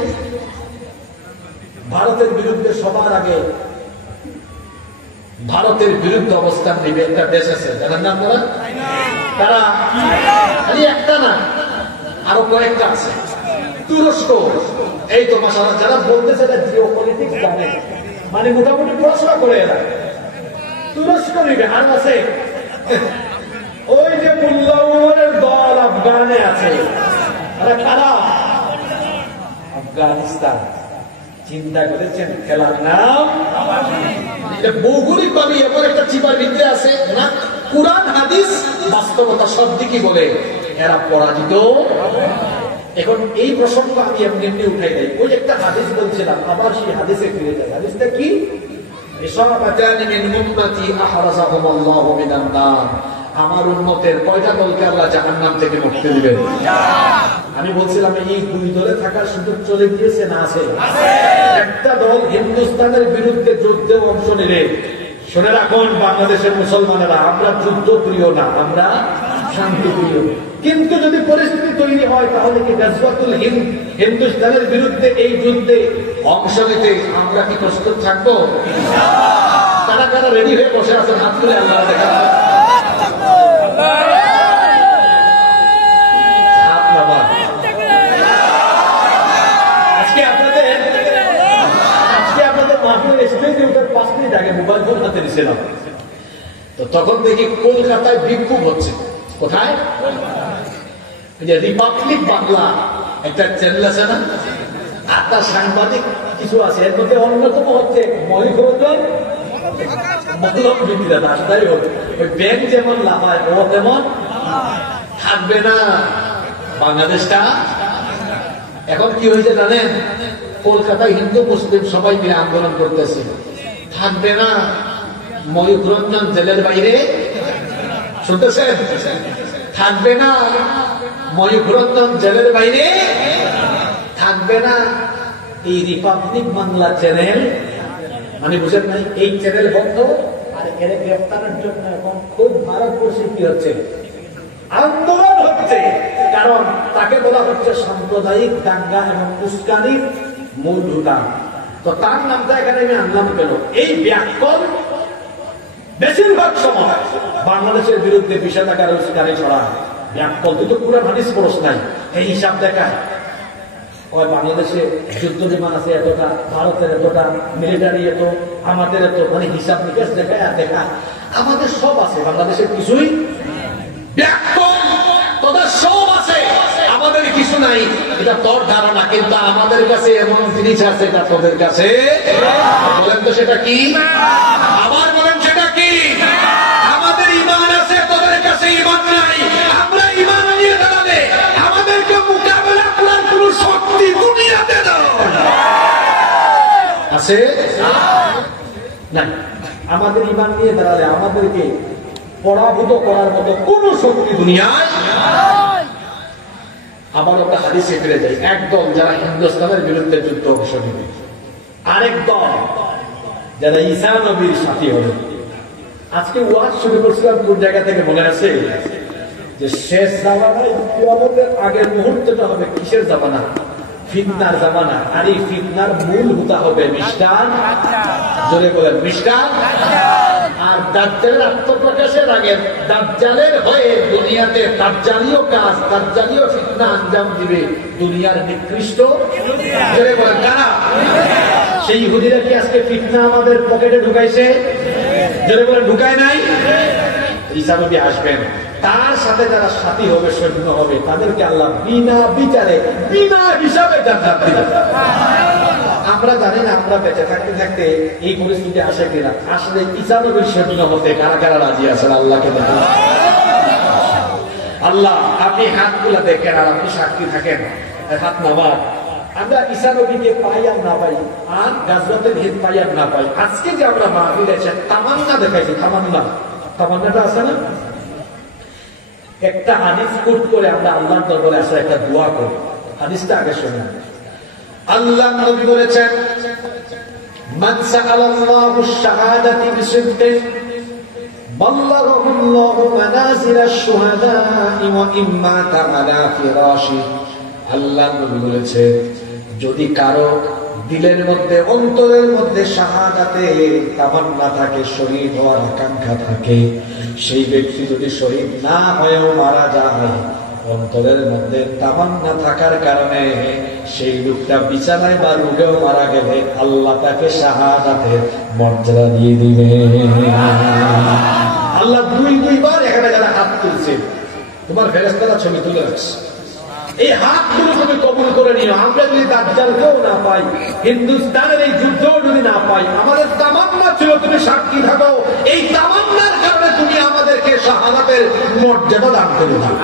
ভারতের বিরুদ্ধে সবার আগে ভারতের বিরুদ্ধে অবস্থান নিবে একটা দেশ আছে, জানেন না আপনারা? তারা খালি একটা না, আরো কয়েকটা আছে। তুরস্ক, এই তো মাশাআল্লাহ, যারা বলতেছে না জিও পলিটিক্স জানে, মানে মোটামুটি পড়াশোনা করে এরা। তুরস্ক নিবে, আর আছে ওই যে মোল্লা ওমরের দল আফগানে আছে, আরে কারা? আফগানিস্তান। চিন্তা করেছেন খেলার নাম? ভৌগোলিক ভাবে এমন একটা চিপার ভিতরে আছে না, কুরআন হাদিস বাস্তবতা সব দিকই বলে এরা পরাজিত। এখন এই প্রসঙ্গ আমি এমনি এমনি উঠাই দেয়, ওই একটা হাদিস বলছিলাম, আবার সেই হাদিসে ফিরে যায়। হাদিসটা কি? আমার উম্মতের কয়টা দলকে আল্লাহ জাহান্নাম থেকে মুক্তি দিবেন? আমি বলছিলাম এই 2 দলে থাকার সুযোগ চলে গিয়েছে না? আছে। একটা দল হিন্দুস্তানের বিরুদ্ধে যুদ্ধে অংশ নিলে শুনে রাখুন বাংলাদেশের মুসলমানেরা, আমরা যুদ্ধ প্রিয় না, আমরা শান্তি প্রিয়। কিন্তু যদি পরিস্থিতি তৈরি হয় তাহলে কি গাজওয়াতুল হিন্দ, হিন্দুস্তানের বিরুদ্ধে এই যুদ্ধে অংশ নিতে আমরা কি প্রস্তুত থাকবো? কারা কারা রেডি হয়ে বসে আছেন হাত তুলে আল্লাহ দেখা। আজকে আপনাদের মাহফিলের স্টেজে ওঠার 5 মিনিট আগে মোবাইল ফোন হাতে নিয়েছিলাম, তো তখন দেখি কলকাতায় বিক্ষোভ হচ্ছে। কোথায়? যে রিপাবলিক বাংলা একটা চ্যানেল আছে না, আর তার সাংবাদিক কিছু আছে, এর মধ্যে অন্যতম হচ্ছে মলিকরঞ্জন মতলব বিক্রেতা। রাস্তায় হোক ওই ব্যাংক যেমন লাফায় ও তেমন থাকবে না বাংলাদেশটা। এখন কি হয়েছে জানেন? কলকাতায় হিন্দু মুসলিম সবাই মিলে আন্দোলন করতেছে, থাকবে না ময়ূররঞ্জন জেলের বাইরে। শুনতেছেন? থাকবে না ময়ূররঞ্জন জেলের বাইরে, থাকবে না এই রিপাবলিক বাংলা চ্যানেল। মানে বুঝেন নাই? এই চ্যানেল বন্ধ, আর এর গ্রেফতারের জন্য এখন খুব ভারতবর্ষে কি হচ্ছে? আন্দোলন হচ্ছে। কারণ তাকে বলা হচ্ছে সাম্প্রদায়িক দাঙ্গা এবং উস্কানির মূল হোতা। তো তার নামটা এখানে আমি আনলাম কেন? এই ব্যাকরণ বেশিরভাগ সময় বাংলাদেশের বিরুদ্ধে বিষাদাকার উস্কানি ছড়া। ব্যাকরণ তুই তো পুরো হাদিস পড়স নাই, এই হিসাব দেখায় বাংলাদেশে যুদ্ধ বিমান আছে এতটা, ভারতের এতটা, মিলিটারি এত, আমাদের এত, মানে হিসাব নিকাশ দেখায় আর দেখায় আমাদের সব আছে, বাংলাদেশের কিছুই তোদের সব আছে, আমাদের কিছু নাই। এটা তোর ধারণা, কিন্তু আমাদের কাছে এমন জিনিস আছে এটা তোদের কাছে। বলেন তো সেটা কি? আবার বলেন সেটা কি? আমাদের ঈমান আছে, তোদের কাছে ঈমান নাই। আমরা ঈমান নিয়ে দাঁড়ালে আমাদেরকে মোকাবেলা করার কোন শক্তি দুনিয়াতে আছে না। আমাদের ঈমান নিয়ে দাঁড়ালে আমাদেরকে পরাভূত করার মতো কোন শক্তি দুনিয়ায়। আবার আমরা হাদিসে ফিরে যাই। একদল যারা হিন্দুস্তানের বিরুদ্ধে যুদ্ধ অংশ নেবে, আরেক দল যারা ঈসা নবীর সাথী হবে। আজকে ওয়াজ শুরু করছিলাম কোন জায়গা থেকে মনে আছে? যে শেষ জামানায় কিয়ামতের আগের মুহূর্তটা হবে কিসের জামানা? ফিতনার জামানা। আর এই ফিতনার মূল হোতা হবে মিষ্টান। জোরে বলেন মিষ্টান। আর দাজ্জালের আত্মপ্রকাশের আগে দাজ্জালের হয়ে দুনিয়াতে দাজ্জালীয় কাজ, দাজ্জালীয় ফিতনা আঞ্জাম দিবে দুনিয়ার নিকৃষ্ট। জোরে বলেন কারা? সেই ইহুদিরা কি আজকে ফিতনা আমাদের পকেটে ঢুকাইছে? জোরে বলেন ঢুকায় নাই? ঈসা নবী আসবেন, তার সাথে যারা সাথী হবে, সৈন্য হবে, তাদেরকে আল্লাহ বিনা বিচারে বিনা হিসাবে জান্নাত দিবেন। আমরা জানি না আমরা বেঁচে থাকতে থাকতে এই পরিস্থিতি আসে কিনা। আসলে ঈসা নবীর সৈন্য হতে কারা কারা রাজি আছেন? আল্লাহকে দেখেন। আল্লাহ আপনি হাতগুলা দেখেন আর আপনি সাক্ষী থাকেন। হাত নামার আমরা ঈসা নবীকে পাই আর না পাই, আর গাজওয়াতুল হিন্দ পাই আর না পাই, আজকে যে আমরা মাহফিলে এসে তামান্না দেখাইছি, তামান্নাটা আছে না? একটা হাদিস কোট করে আমরা আল্লাহর দরবারে আসলে একটা দোয়া করি। হাদিসটা আগে শুনুন। আল্লাহ নবী বলেছেন, মান সাআলাল্লাহু আশ-শাহাদাতি বিসিদকিন বাল্লাগাহুল্লাহু মানাজিলাশ শুহাদা'i ওয়া ইম্মা তা'আলা ফিরাশি। আল্লাহ নবী বলেছেন, যদি কারো দিলের মধ্যে, অন্তরের মধ্যে শাহাদাতে তামান্না থাকে, শহীদ হওয়ার আকাঙ্ক্ষা থাকে, সেই ব্যক্তি যদি শহীদ না হয়েও মারা যায়, অন্তরের মধ্যে তামান্না থাকার কারণে সেই লোকটা বিছানায় বা রোগেও মারা গেলে আল্লাহ তাকে শাহাদাতের মর্যাদা দিয়ে দিবে। আল্লাহ দুইবার এখানে যারা হাত তুলছে, তোমার ফেরেশতারা ছবি তুলে রাখছে, এই হাতগুলো তুমি কবুল করে নিও। আমরা যদি দাজ্জালকেও না পাই, হিন্দুস্তানের এই যুদ্ধও যদি না পাই, আমাদের তামান্না ছিল তুমি সাক্ষী থাকো, এই তামান্নার কারণে তুমি আমাদেরকে শাহাদাতের মর্যাদা দান করে দাও।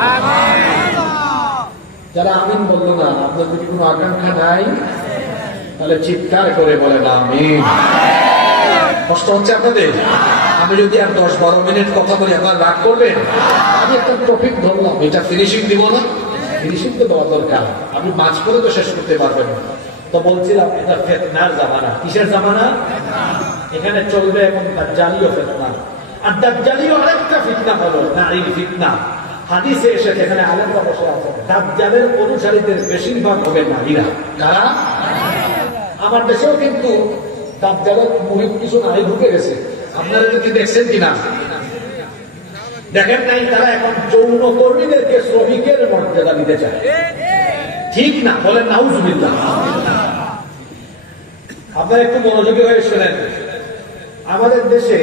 যারা আমিন বললো না, আপনাদের যদি কোনো আকাঙ্ক্ষা নাই, তাহলে চিৎকার করে বলেন আমিন। কষ্ট হচ্ছে আপনাদের? আমি যদি আর 10-12 মিনিট কথা বলি আপনারা রাগ করবেন? আমি একটা টপিক ধরলাম, এটা ফিনিশিং দিব না? ফিনিশিং তো দেওয়া দরকার, আপনি মাঝ করে তো শেষ করতে পারবেন না। তো বলছিলাম এটা ফিতনার জামানা। কিসের জামানা? এখানে চলবে এবং দাজ্জালীয় ফিতনা। আর দাজ্জালীয় আরেকটা ফিতনা হলো নারীর ফিতনা। হাদিসে এসে যেখানে আলেমরা বসে আছে, দাজ্জালের অনুসারীদের বেশিরভাগ হবে নারীরা। কারা? আমার দেশেও কিন্তু দাজ্জালের মুহিত কিছু নারী ঢুকে গেছে। আপনারা কি দেখছেন কিনা? দেখেন নাই? তারা এখন যৌন কর্মীদেরকে শ্রমিকের মর্যাদা দিতে চায়। ঠিক না? বলেন নাউজুবিল্লাহ। আপনারা একটু মনোযোগী হয়ে শোনেন। আমাদের দেশে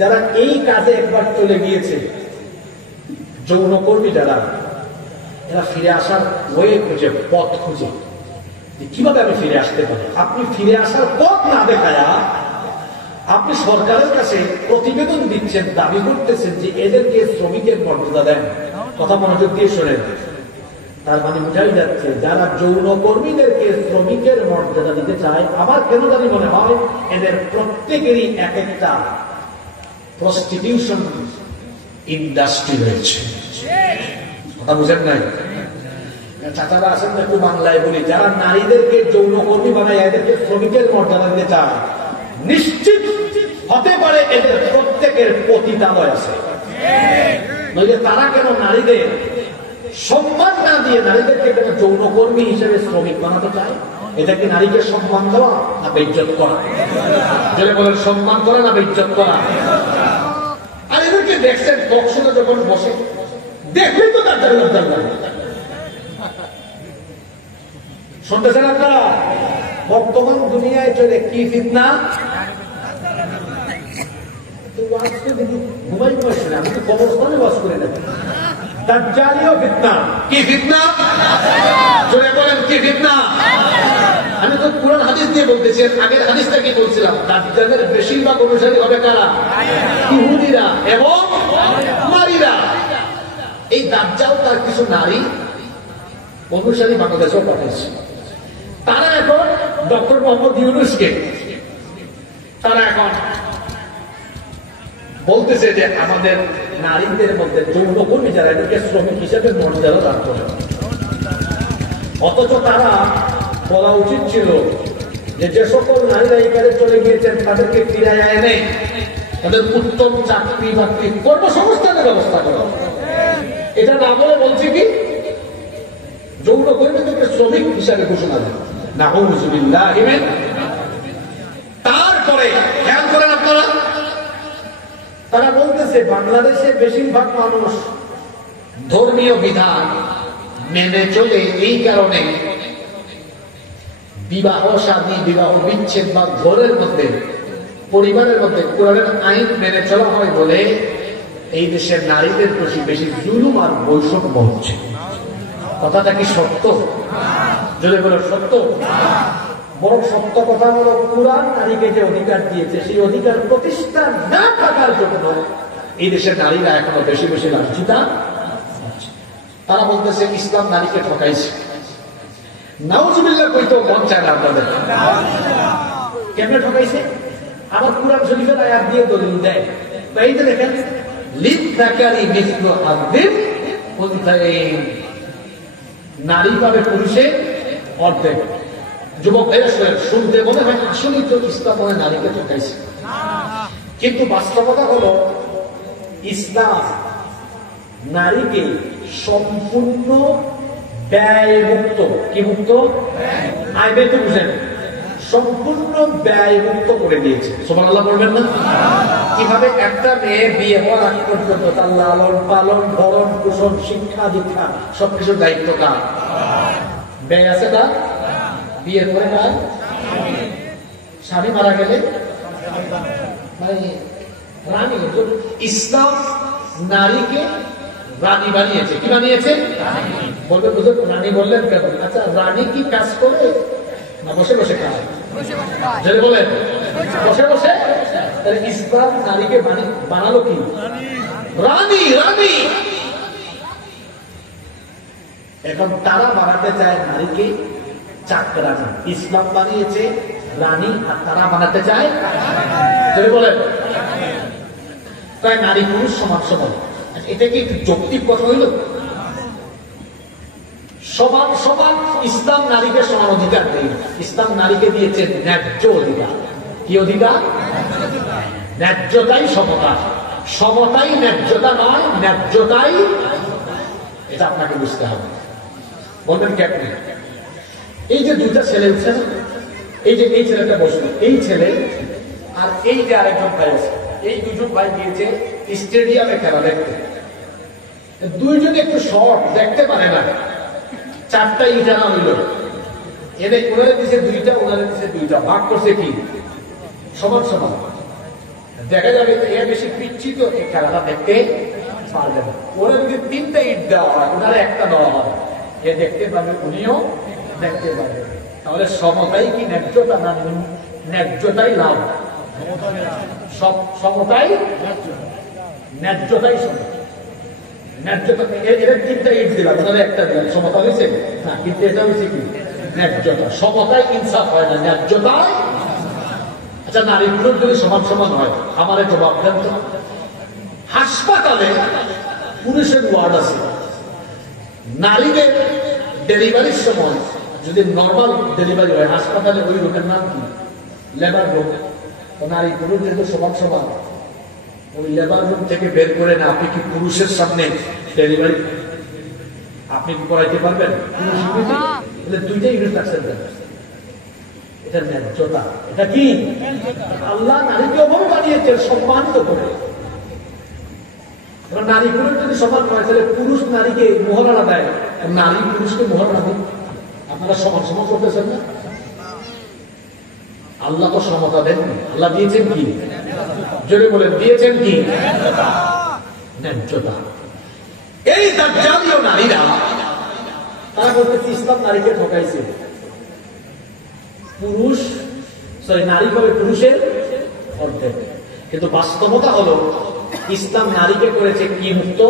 যারা এই কাজে একবার চলে গিয়েছে, যৌনকর্মী যারা, এরা ফিরে আসার ওয়ে খুঁজে, পথ খুঁজে, কিভাবে আমি ফিরে আসতে পারি। আপনি ফিরে আসার পথ না দেখায়া আপনি সরকারের কাছে প্রতিবেদন দিচ্ছেন, দাবি করতেছেন যে এদেরকে শ্রমিকের মর্যাদা দেন। কথা মনোযোগ দিয়ে শোনেন। তার মানে বোঝাই যাচ্ছে যারা যৌনকর্মীদেরকে শ্রমিকের মর্যাদা দিতে চায়, আমার কেন জানি মনে হয় এদের প্রত্যেকেরই এক একটা প্রস্টিটিউশন ইন্ডাস্ট্রি রয়েছে। কথা বুঝেন নাই? চাচারা আসেন একটু বাংলায় বলি, যারা নারীদেরকে যৌনকর্মী বানায় এদেরকে শ্রমিকের মর্যাদা দিতে চায়, নিশ্চিত হতে পারে এদের প্রত্যেকের পতিতালয় আছে। নইলে তারা কেন নারীদের সম্মান না দিয়ে নারীদেরকে কেন যৌনকর্মী হিসেবে শ্রমিক বানাতে চায়? এটা কি নারীকে সম্মান দেওয়া না বেইজ্জত করা? যেটা বলেন সম্মান করা না বেইজ্জত করা? আর এদেরকে দেখছেন টকশোতে যখন বসে, দেখলেই তো তার লজ্জা লাগে। শুনতেছেন আপনারা? বর্তমান দুনিয়ায় চলে কি ফিতনা? ঘুমাই বসে আমি তো কবরস্থানে বাস করে নেব। দাজ্জালীয় ফিতনা। কি ফিতনা? জোরে বলেন কি ফিতনা? আমি তো পুরান হাদিস দিয়ে বলতেছি। আগের হাদিসটা কি বলছিলাম? দাজ্জালের বেশিরভাগ অনুসারী হবে কারা? ইহুদিরা এবং নারীরা। এই দাজ্জাল তার কিছু নারী অনুসারী বাংলাদেশেও পাঠিয়েছে। তারা এখন ডক্টর মোহাম্মদ ইউনূসকে তারা এখন বলতেছে যে আমাদের নারীদের মধ্যে যৌনকর্মী যারা, এদেরকে শ্রমিক হিসেবে মর্যাদা দান করে। অথচ তারা বলা উচিত ছিল যে যে সকল নারীরা এই কাজে চলে গিয়েছেন তাদেরকে ফিরায় এনে তাদের উত্তম চাকরি বাকরি কর্মসংস্থানের ব্যবস্থা করা। এটা না বলে বলছে কি যৌনকর্মীদেরকে শ্রমিক হিসাবে ঘোষণা দেন। নাউযুবিল্লাহ। তারপরে খেয়াল করেন আপনারা, তারা বলতেছে বাংলাদেশে বেশিরভাগ মানুষ ধর্মীয় বিধান মেনে চলে, এই কারণে বিবাহ শাদী, বিবাহ বিচ্ছেদ বা ঘরের মধ্যে, পরিবারের মধ্যে কোরআনের আইন মেনে চলা হয় বলে এই দেশের নারীদের প্রতি বেশি জুলুম আর বৈষম্য হচ্ছে। কথাটা কি সত্য? যদি বলে সত্য, বরং সত্য কথা হলো কোরআন নারীকে যে অধিকার দিয়েছে সেই অধিকার প্রতিষ্ঠা না থাকার জন্য এই দেশের নারীরা এখনো বেশি বেশি লাঞ্ছিত। তারা বলতেছে ইসলাম নারীকে ঠকাইছে। নাউজুবিল্লাহ কইতেও মন চায় না আপনাদের। কেমনে ঠকাইছে? আবার কোরআন শরীফের আয়াত দিয়ে দলিল দেয়। এই যে দেখেন, লিযযাকারি মিসলু হাযযিল উনসায়াইন, নারী পাবে পুরুষের অর্ধেক। যুবক শুনতে মনে হয় আসলেই তো ইসলাম মনে নারীকে ঠকাইছে, কিন্তু বাস্তবতা হলো ইসলাম নারীকে সম্পূর্ণ ব্যয়মুক্ত, কি মুক্ত? আয় ব্যয় তো বুঝেন, সম্পূর্ণ ব্যয়মুক্ত করে দিয়েছে। সুবহানাল্লাহ বলবেন না? কিভাবে? একটা মেয়ে বিয়ে হওয়ার আগ পর্যন্ত তার লালন পালন, ভরণ পোষণ, শিক্ষা দীক্ষা সবকিছুর দায়িত্ব কার? ব্যয় আছে না? বিয়ের পরে কার? স্বামী মারা গেলে মানে রানী। ইসলাম নারীকে রানী বানিয়েছে। কি বানিয়েছে? বলবে বুঝে রানী বললেন কেন? আচ্ছা, রানী কি কাজ করে না বসে বসে কাজ? যদি বলেন বসে বসে, তাহলে ইসলাম নারীকে বানালো কি? রানী। রানী। এখন তারা বানাতে চায় নারীকে চাকরানী। ইসলাম বানিয়েছে রানী আর তারা বানাতে চায় যদি বলেন তাই নারী পুরুষ সমান সমান। এটা কি একটু যৌক্তিক কথা হইল? সমান সমান ইসলাম নারীকে সমান অধিকার দেয়। ইসলাম নারীকে দিয়েছে ন্যায্য অধিকার। কি অধিকার? ন্যায্যতাই সমতা, সমতাই ন্যায্যতা নয়, ন্যায্যতাই, এটা আপনাকে বুঝতে হবে। বলবেন কেমন? এই যে দুইটা ছেলে উঠছে না, এই যে এই ছেলেটা বসলো, এই ছেলে আর এই যে আরেকজন ভাই আছে, এই দুজন ভাই গিয়েছে স্টেডিয়ামে খেলা দেখতে। দুইজন একটু শর্ট, দেখতে পারে না, চারটা ইটানা হইল, এনে ওনারে দিছে দুইটা, ওনারে দিছে দুইটা, ভাগ করছে কি সমান সমান। দেখা যাবে এর বেশি পিচ্ছি তো এই খেলাটা দেখতে পারবে না। ওরা যদি তিনটা ইট দেওয়া হয়, ওনারা একটা দেওয়া হয়, এ দেখতে পাবে, উনিও দেখতে পাবে। তাহলে সমতাই কি ন্যায্যতা? না ন্যায্যতাই লাভ, সমতাই ন্যায্যতাই সমতা। ন্যায্যতা, এর তিনটা ইট দিলাম, ওনারা একটা দিলাম, সমতা হয়েছে না, কিন্তু এটা হয়েছে কি ন্যায্যতা। সমতায় ইনসাফ হয় না, ন্যায্যতায়। আচ্ছা, নারী পুরুষ যদি সমান সমান হয়, আমার জবাব দেন তো। হাসপাতালে পুরুষের ওয়ার্ড আছে, নারীদের ডেলিভারির সময় যদি নর্মাল ডেলিভারি হয়, হাসপাতালে ওই রোগের নাম কি? লেবার রোগ। নারী পুরুষ যেহেতু সমান সমান, ওই লেবার রুম থেকে বের করে না, আপনি কি পুরুষের সামনে ডেলিভারি আপনি করাইতে পারবেন? দুইটা ইউনিট রাখছেন, এটা ন্যায্যতা। এটা কি? আল্লাহ নারীকে ওভাবে বানিয়েছেন সম্মানিত করে। নারী পুরুষ যদি সমান হয়, তাহলে পুরুষ নারীকে মোহরানা দেয়, নারী পুরুষকে মোহরানা দেয়। আপনারা সমান সমান করতেছেন না? আল্লাহ তো সমতা দেন। আল্লাহ দিয়েছেন কি? জোরে বলেন, দিয়েছেন কি? ন্যায্যতা। এই দাজ্জালীয় নারীরা, তারা বলতেছে ইসলাম নারীকে ঠকাইছে, পুরুষ নারী হবে পুরুষের অর্ধেক। কিন্তু বাস্তবতা হলো ইসলাম নারীকে করেছে কি মুক্ত?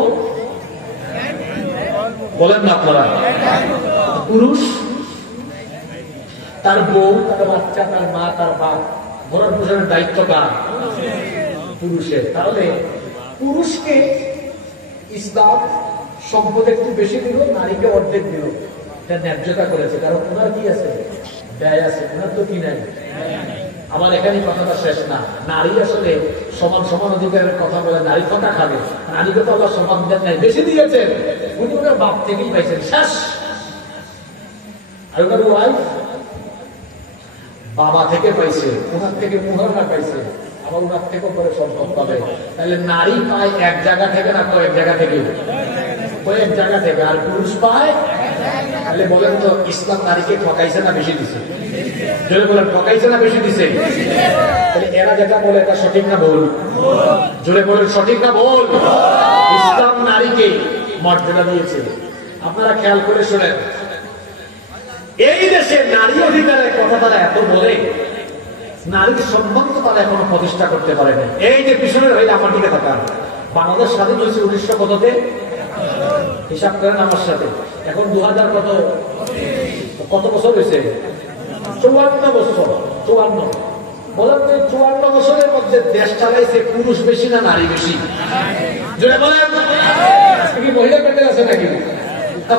বলেন না আপনারা? পুরুষ তার বউ, তার বাচ্চা, তার মা, তার বাপ, ভরণ পোষণের দায়িত্ব কার? পুরুষের। তাহলে পুরুষকে ইসলাম সম্পদ একটু বেশি দিল, নারীকে অর্ধেক দিল। এটা ন্যায্যতা করেছে, কারণ ওনার কি আছে? ব্যয় আছে। ওনার তো কি নাই। আমার এখানে কথাটা শেষ না। নারী আসলে সমান সমান অধিকারের কথা বলে নারী কথা খাবে। নারীকে তো আল্লাহ সমান দেন নাই, বেশি দিয়েছেন। উনি ওনার বাপ থেকেই পাইছেন, শেষ। আর ওনার ওয়াইফ বাবা থেকে পাইছে, ওনার থেকে মুহারনা পাইছে, আবার ওনার থেকে পরে সম্পদ পাবে। তাহলে নারী পায় এক জায়গা থেকে না কয়েক জায়গা থেকে? কয়েক জায়গা থেকে। আর পুরুষ পায়, তাহলে বলেন তো ইসলাম নারীকে ঠকাইছে না বেশি দিছে? জোরে বলেন, ঠকাইছে না বেশি দিছে? তাহলে এরা যেটা বলে এটা সঠিক না ভুল? জোরে বলেন, সঠিক না ভুল? ইসলাম নারীকে মর্যাদা দিয়েছে। আপনারা খেয়াল করে শোনেন, এই দেশে নারী অধিকারের কথা তারা এত বলে, নারীর সম্মান তো তারা এখনো প্রতিষ্ঠা করতে পারে না। এই যে পিছনের হয়ে আমার দিকে থাকা, বাংলাদেশ স্বাধীন হয়েছে 1900 কততে? হিসাব করেন আমার সাথে। এখন 2000 কত বছর হয়েছে? 54 বছর। 54 বলেন তো, 54 বছরের মধ্যে দেশ চালাইছে পুরুষ বেশি না নারী বেশি? জোরে বলেন। আজকে কি মহিলা পেটে আছে নাকি?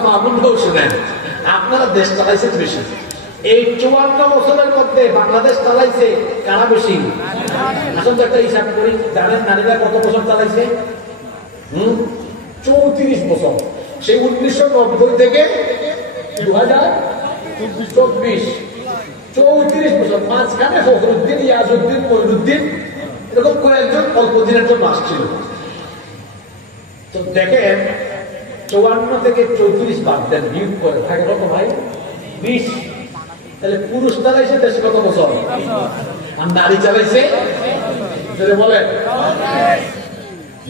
মামুনটাও শুনেন, আপনারা দেশ চালাইছেন বেশি। এই 54 বছরের মধ্যে বাংলাদেশ চালাইছে কারা বেশি? আসলে তো একটা হিসাব করি। জানেন নারীরা কত বছর চালাইছে? 34 বছর। সেই 1990 থেকে 2024, 34 বছর। মাঝখানে ফখরুদ্দিন, ইয়াজউদ্দিন, মঈনুদ্দিন এরকম কয়েকজন অল্প দিনের জন্য আসছিল। তো দেখেন 54 থেকে 34 বাদ দেন, বিয়োগ করে থাকে কত ভাই? 20। তাহলে পুরুষ চালাইছে দেশে কত বছর? আর নারী চালাইছে বলেন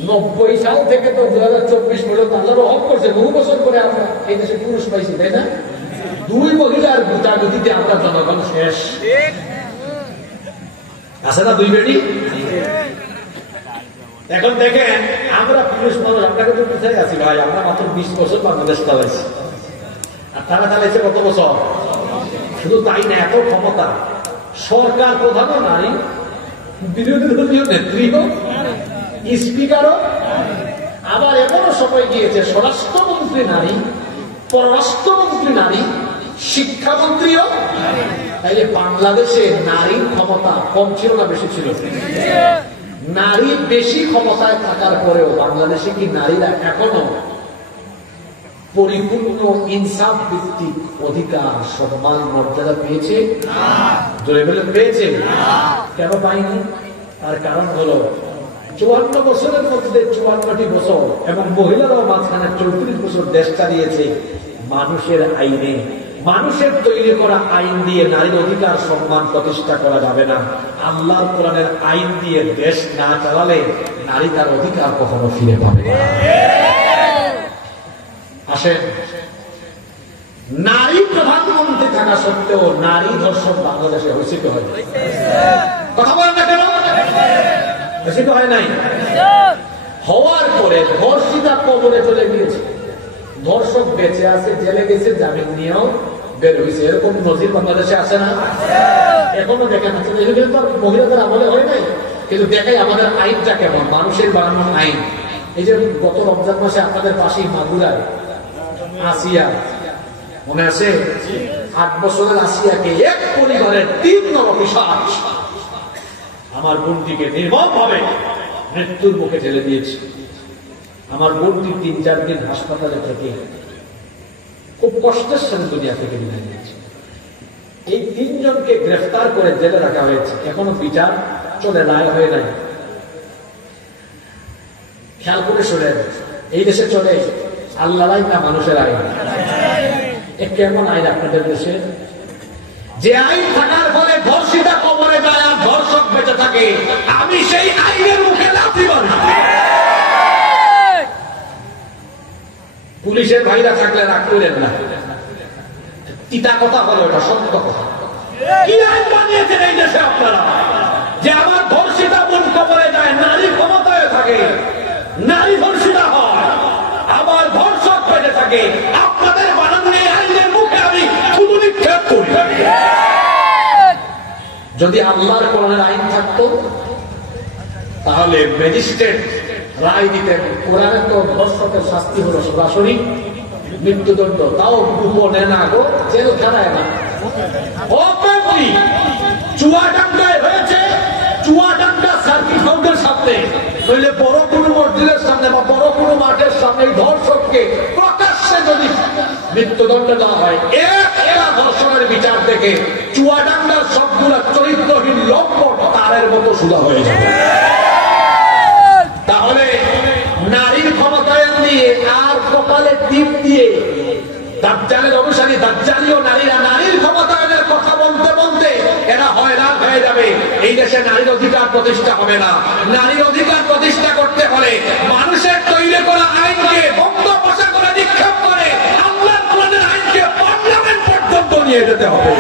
90 সাল থেকে তো 2024 পর্যন্ত আল্লাহ রহম করছে, বহু বছর করে আমরা এই দেশে পুরুষ পাইছি, তাই না? 2 মহিলার গুতাগুতিতে আমরা জনগণ শেষ। আছে না 2 বেটি? এখন দেখেন আমরা পুরুষ মানুষ, আপনাকে তো বুঝাই আছি ভাই, আমরা মাত্র 20 বছর বাংলাদেশ চালাইছি, আর তারা চালাইছে কত বছর? শুধু তাই না, এত ক্ষমতা। সরকার প্রধানও নারী, বিরোধী দলীয় নেত্রীও, স্পিকারও। আবার এমনও সময় গিয়েছে স্বরাষ্ট্রমন্ত্রী নারী, পররাষ্ট্রমন্ত্রী নারী, শিক্ষামন্ত্রীও তাইলে বাংলাদেশে নারীর ক্ষমতা কম ছিল না বেশি ছিল? নারী বেশি ক্ষমতায় থাকার পরেও বাংলাদেশে কি নারীরা এখনো পরিপূর্ণ ইনসাফ ভিত্তিক অধিকার, সম্মান, মর্যাদা পেয়েছে? জোরে বলে পেয়েছে? কেন পাইনি? তার কারণ হলো 54 বছরের মধ্যে 54টি বছর এবং মহিলারাও মাঝখানে 34 বছর দেশ চালিয়েছে মানুষের আইনে। মানুষের তৈরি করা আইন দিয়ে নারীর অধিকার, সম্মান প্রতিষ্ঠা করা যাবে না। আল্লাহর কোরআনের আইন দিয়ে দেশ না চালালে নারী তার অধিকার কখনো ফিরে পাবে না। আসেন, নারী প্রধানমন্ত্রী থাকা সত্ত্বেও নারী ধর্ষক বাংলাদেশে হইতে হয়। কথা বলেন না কেন? হইতে হয় নাই। হওয়ার পরে ধর্ষিতা কবরে চলে গিয়েছে, ধর্ষক বেঁচে আছে, জেলে গেছে, জামিন নিয়েও বের হয়েছে। এরকম নজির বাংলাদেশে আছে না? এখনো দেখেন আছে। কিন্তু মহিলাদের আমলে হয় নাই, কিন্তু দেখাই আমাদের আইনটা কেমন, মানুষের বানানো আইন। এই যে গত রমজান মাসে আপনাদের পাশেই মাগুরায় আসিয়া, মনে আছে? 8 বছরের আসিয়াকে এক পরিবারের 3 নরপিশাচ আমার বোনটিকে নির্মম ভাবে মৃত্যুর মুখে ঠেলে দিয়েছে। আমার বোনটি 3-4 দিন হাসপাতালে থেকে খুব কষ্টের সাথে দুনিয়া থেকে বিদায় নিয়েছে। এই 3 জনকে গ্রেফতার করে জেলে রাখা হয়েছে, এখনো বিচার চলে, রায় হয়ে নাই। খেয়াল করে শুনেন, এই দেশে চলে আল্লাহর আইন না মানুষের আইন? কেমন আইন আপনাদের দেশে? যে আইন থাকার ফলে ধর্ষিতা কবরে যায় আর ধর্ষক বেঁচে থাকে, আমি সেই আইনের মুখে লাথি মারি। পুলিশের ভাইরা থাকলে রাগ করেন না, তিতা কথা বলে, ওটা সত্য কথা। কি আইন বানিয়েছেন এই দেশে আপনারা যে আমার ধর্ষিতা বোন কবরে যায়, নারী ক্ষমতায় থাকে, নারী ধর্ষিতা হয়, আবার ধর্ষক বেঁচে থাকে? আপনাদের বানানো এই আইনের মুখে আমি শুধু নিক্ষেপ করি। যদি আল্লাহর কোরআনের আইন থাকতো তাহলে ম্যাজিস্ট্রেট রায় দিতেন। কোরআনে তো ধর্ষকের শাস্তি হলো সরাসরি মৃত্যুদণ্ড, তাও গোপনে না গো, জেলখানায় না, ওপেনলি। চুয়াডাঙ্গায় হয়েছে, চুয়াডাঙ্গা সার্কিট হাউসের সামনে, নইলে বড় কোনো মসজিদের সামনে বা বড় কোনো মাঠের সামনে ধর্ষককে প্রকাশ্যে যদি মৃত্যুদণ্ড দেওয়া হয়, একটা ধর্ষণের বিচার থেকে চুয়াডাঙ্গার সবগুলা চরিত্রহীন লম্পট তারের মতো সুদা হয়ে যাবে। তাহলে নারীর ক্ষমতায়ন দিয়ে আর কপালে টিপ দিয়ে দাজ্জালের অনুসারী দাজ্জালীয় নারীরা নারীর ক্ষমতায়নের কথা বলতে বলতে এরা হয়রান হয়ে যাবে। এই দেশে নারীর অধিকার প্রতিষ্ঠা হবে না। নারীর অধিকার প্রতিষ্ঠা করতে হলে মানুষের তৈরি করা আইনকে বন্ধ ভাষা করে নিক্ষেপ করে আল্লাহর কোরআনের আইনকে পার্লামেন্ট পর্যন্ত নিয়ে যেতে হবে।